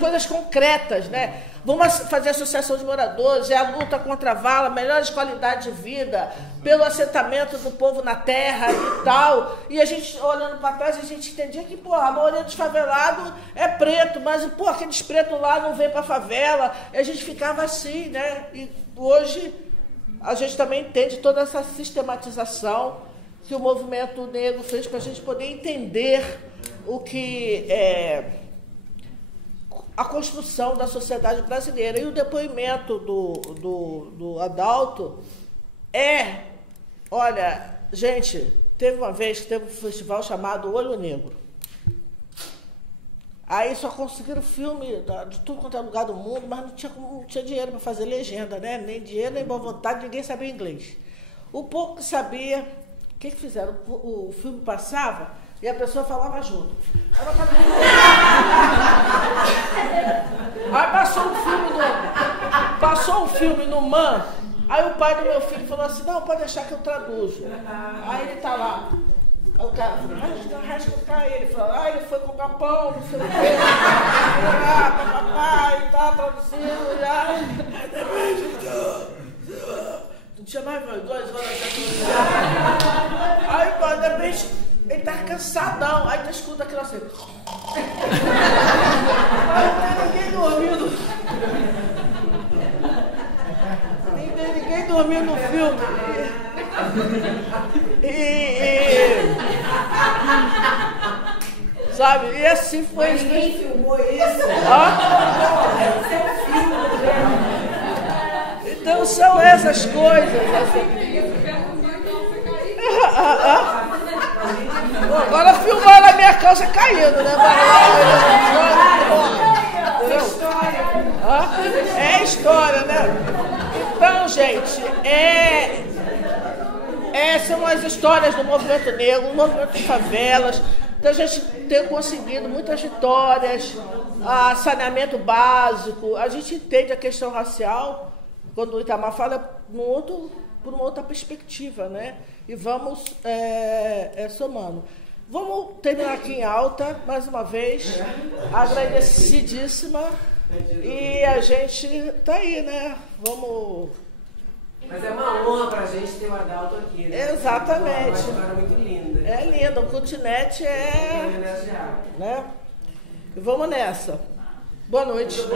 coisas concretas, né? Vamos fazer associação de moradores, a luta contra a vala, melhores qualidades de vida, pelo assentamento do povo na terra e tal. E a gente, olhando para trás, a gente entendia que, a maioria dos favelados é preto, mas, aqueles pretos lá não vêm para a favela. E a gente ficava assim, né? E hoje a gente também entende toda essa sistematização que o movimento negro fez para a gente poder entender o que é a construção da sociedade brasileira. E o depoimento do Adalto olha, gente, teve uma vez que teve um festival chamado Olho Negro. Aí só conseguiram filme de tudo quanto é lugar do mundo, mas não tinha dinheiro para fazer legenda, né? Nem dinheiro, nem boa vontade, ninguém sabia inglês. O pouco que sabia, o que fizeram? O filme passava e a pessoa falava junto. Aí passou um filme no MAN, aí o pai do meu filho falou assim, não, pode deixar que eu traduzo. Aí ele tá lá. Aí o cara falou, ele falou, ele foi comprar pão, não sei o quê. Papai, tá traduzindo já. Não tinha mais 2 horas da Aí, de repente, ele tava cansadão. Aí tu escuta aquilo assim. Ninguém dormindo. Ninguém dormiu no filme. Sabe? E assim foi. Mas ninguém filmou isso. Então são essas coisas. Agora filmaram a minha calça caindo, né? É história, né? Então, gente, são as histórias do movimento negro, do movimento de favelas. Então a gente tem conseguido muitas vitórias, saneamento básico. A gente entende a questão racial, quando o Itamar fala por uma outra perspectiva, né? E vamos somando. Vamos terminar aqui em alta, mais uma vez, agradecidíssima. E a gente tá aí, né? Vamos... Mas é uma honra pra gente ter o Adalto aqui, né? Exatamente. É uma história muito linda. É linda, o Continente né? E vamos nessa. Boa noite.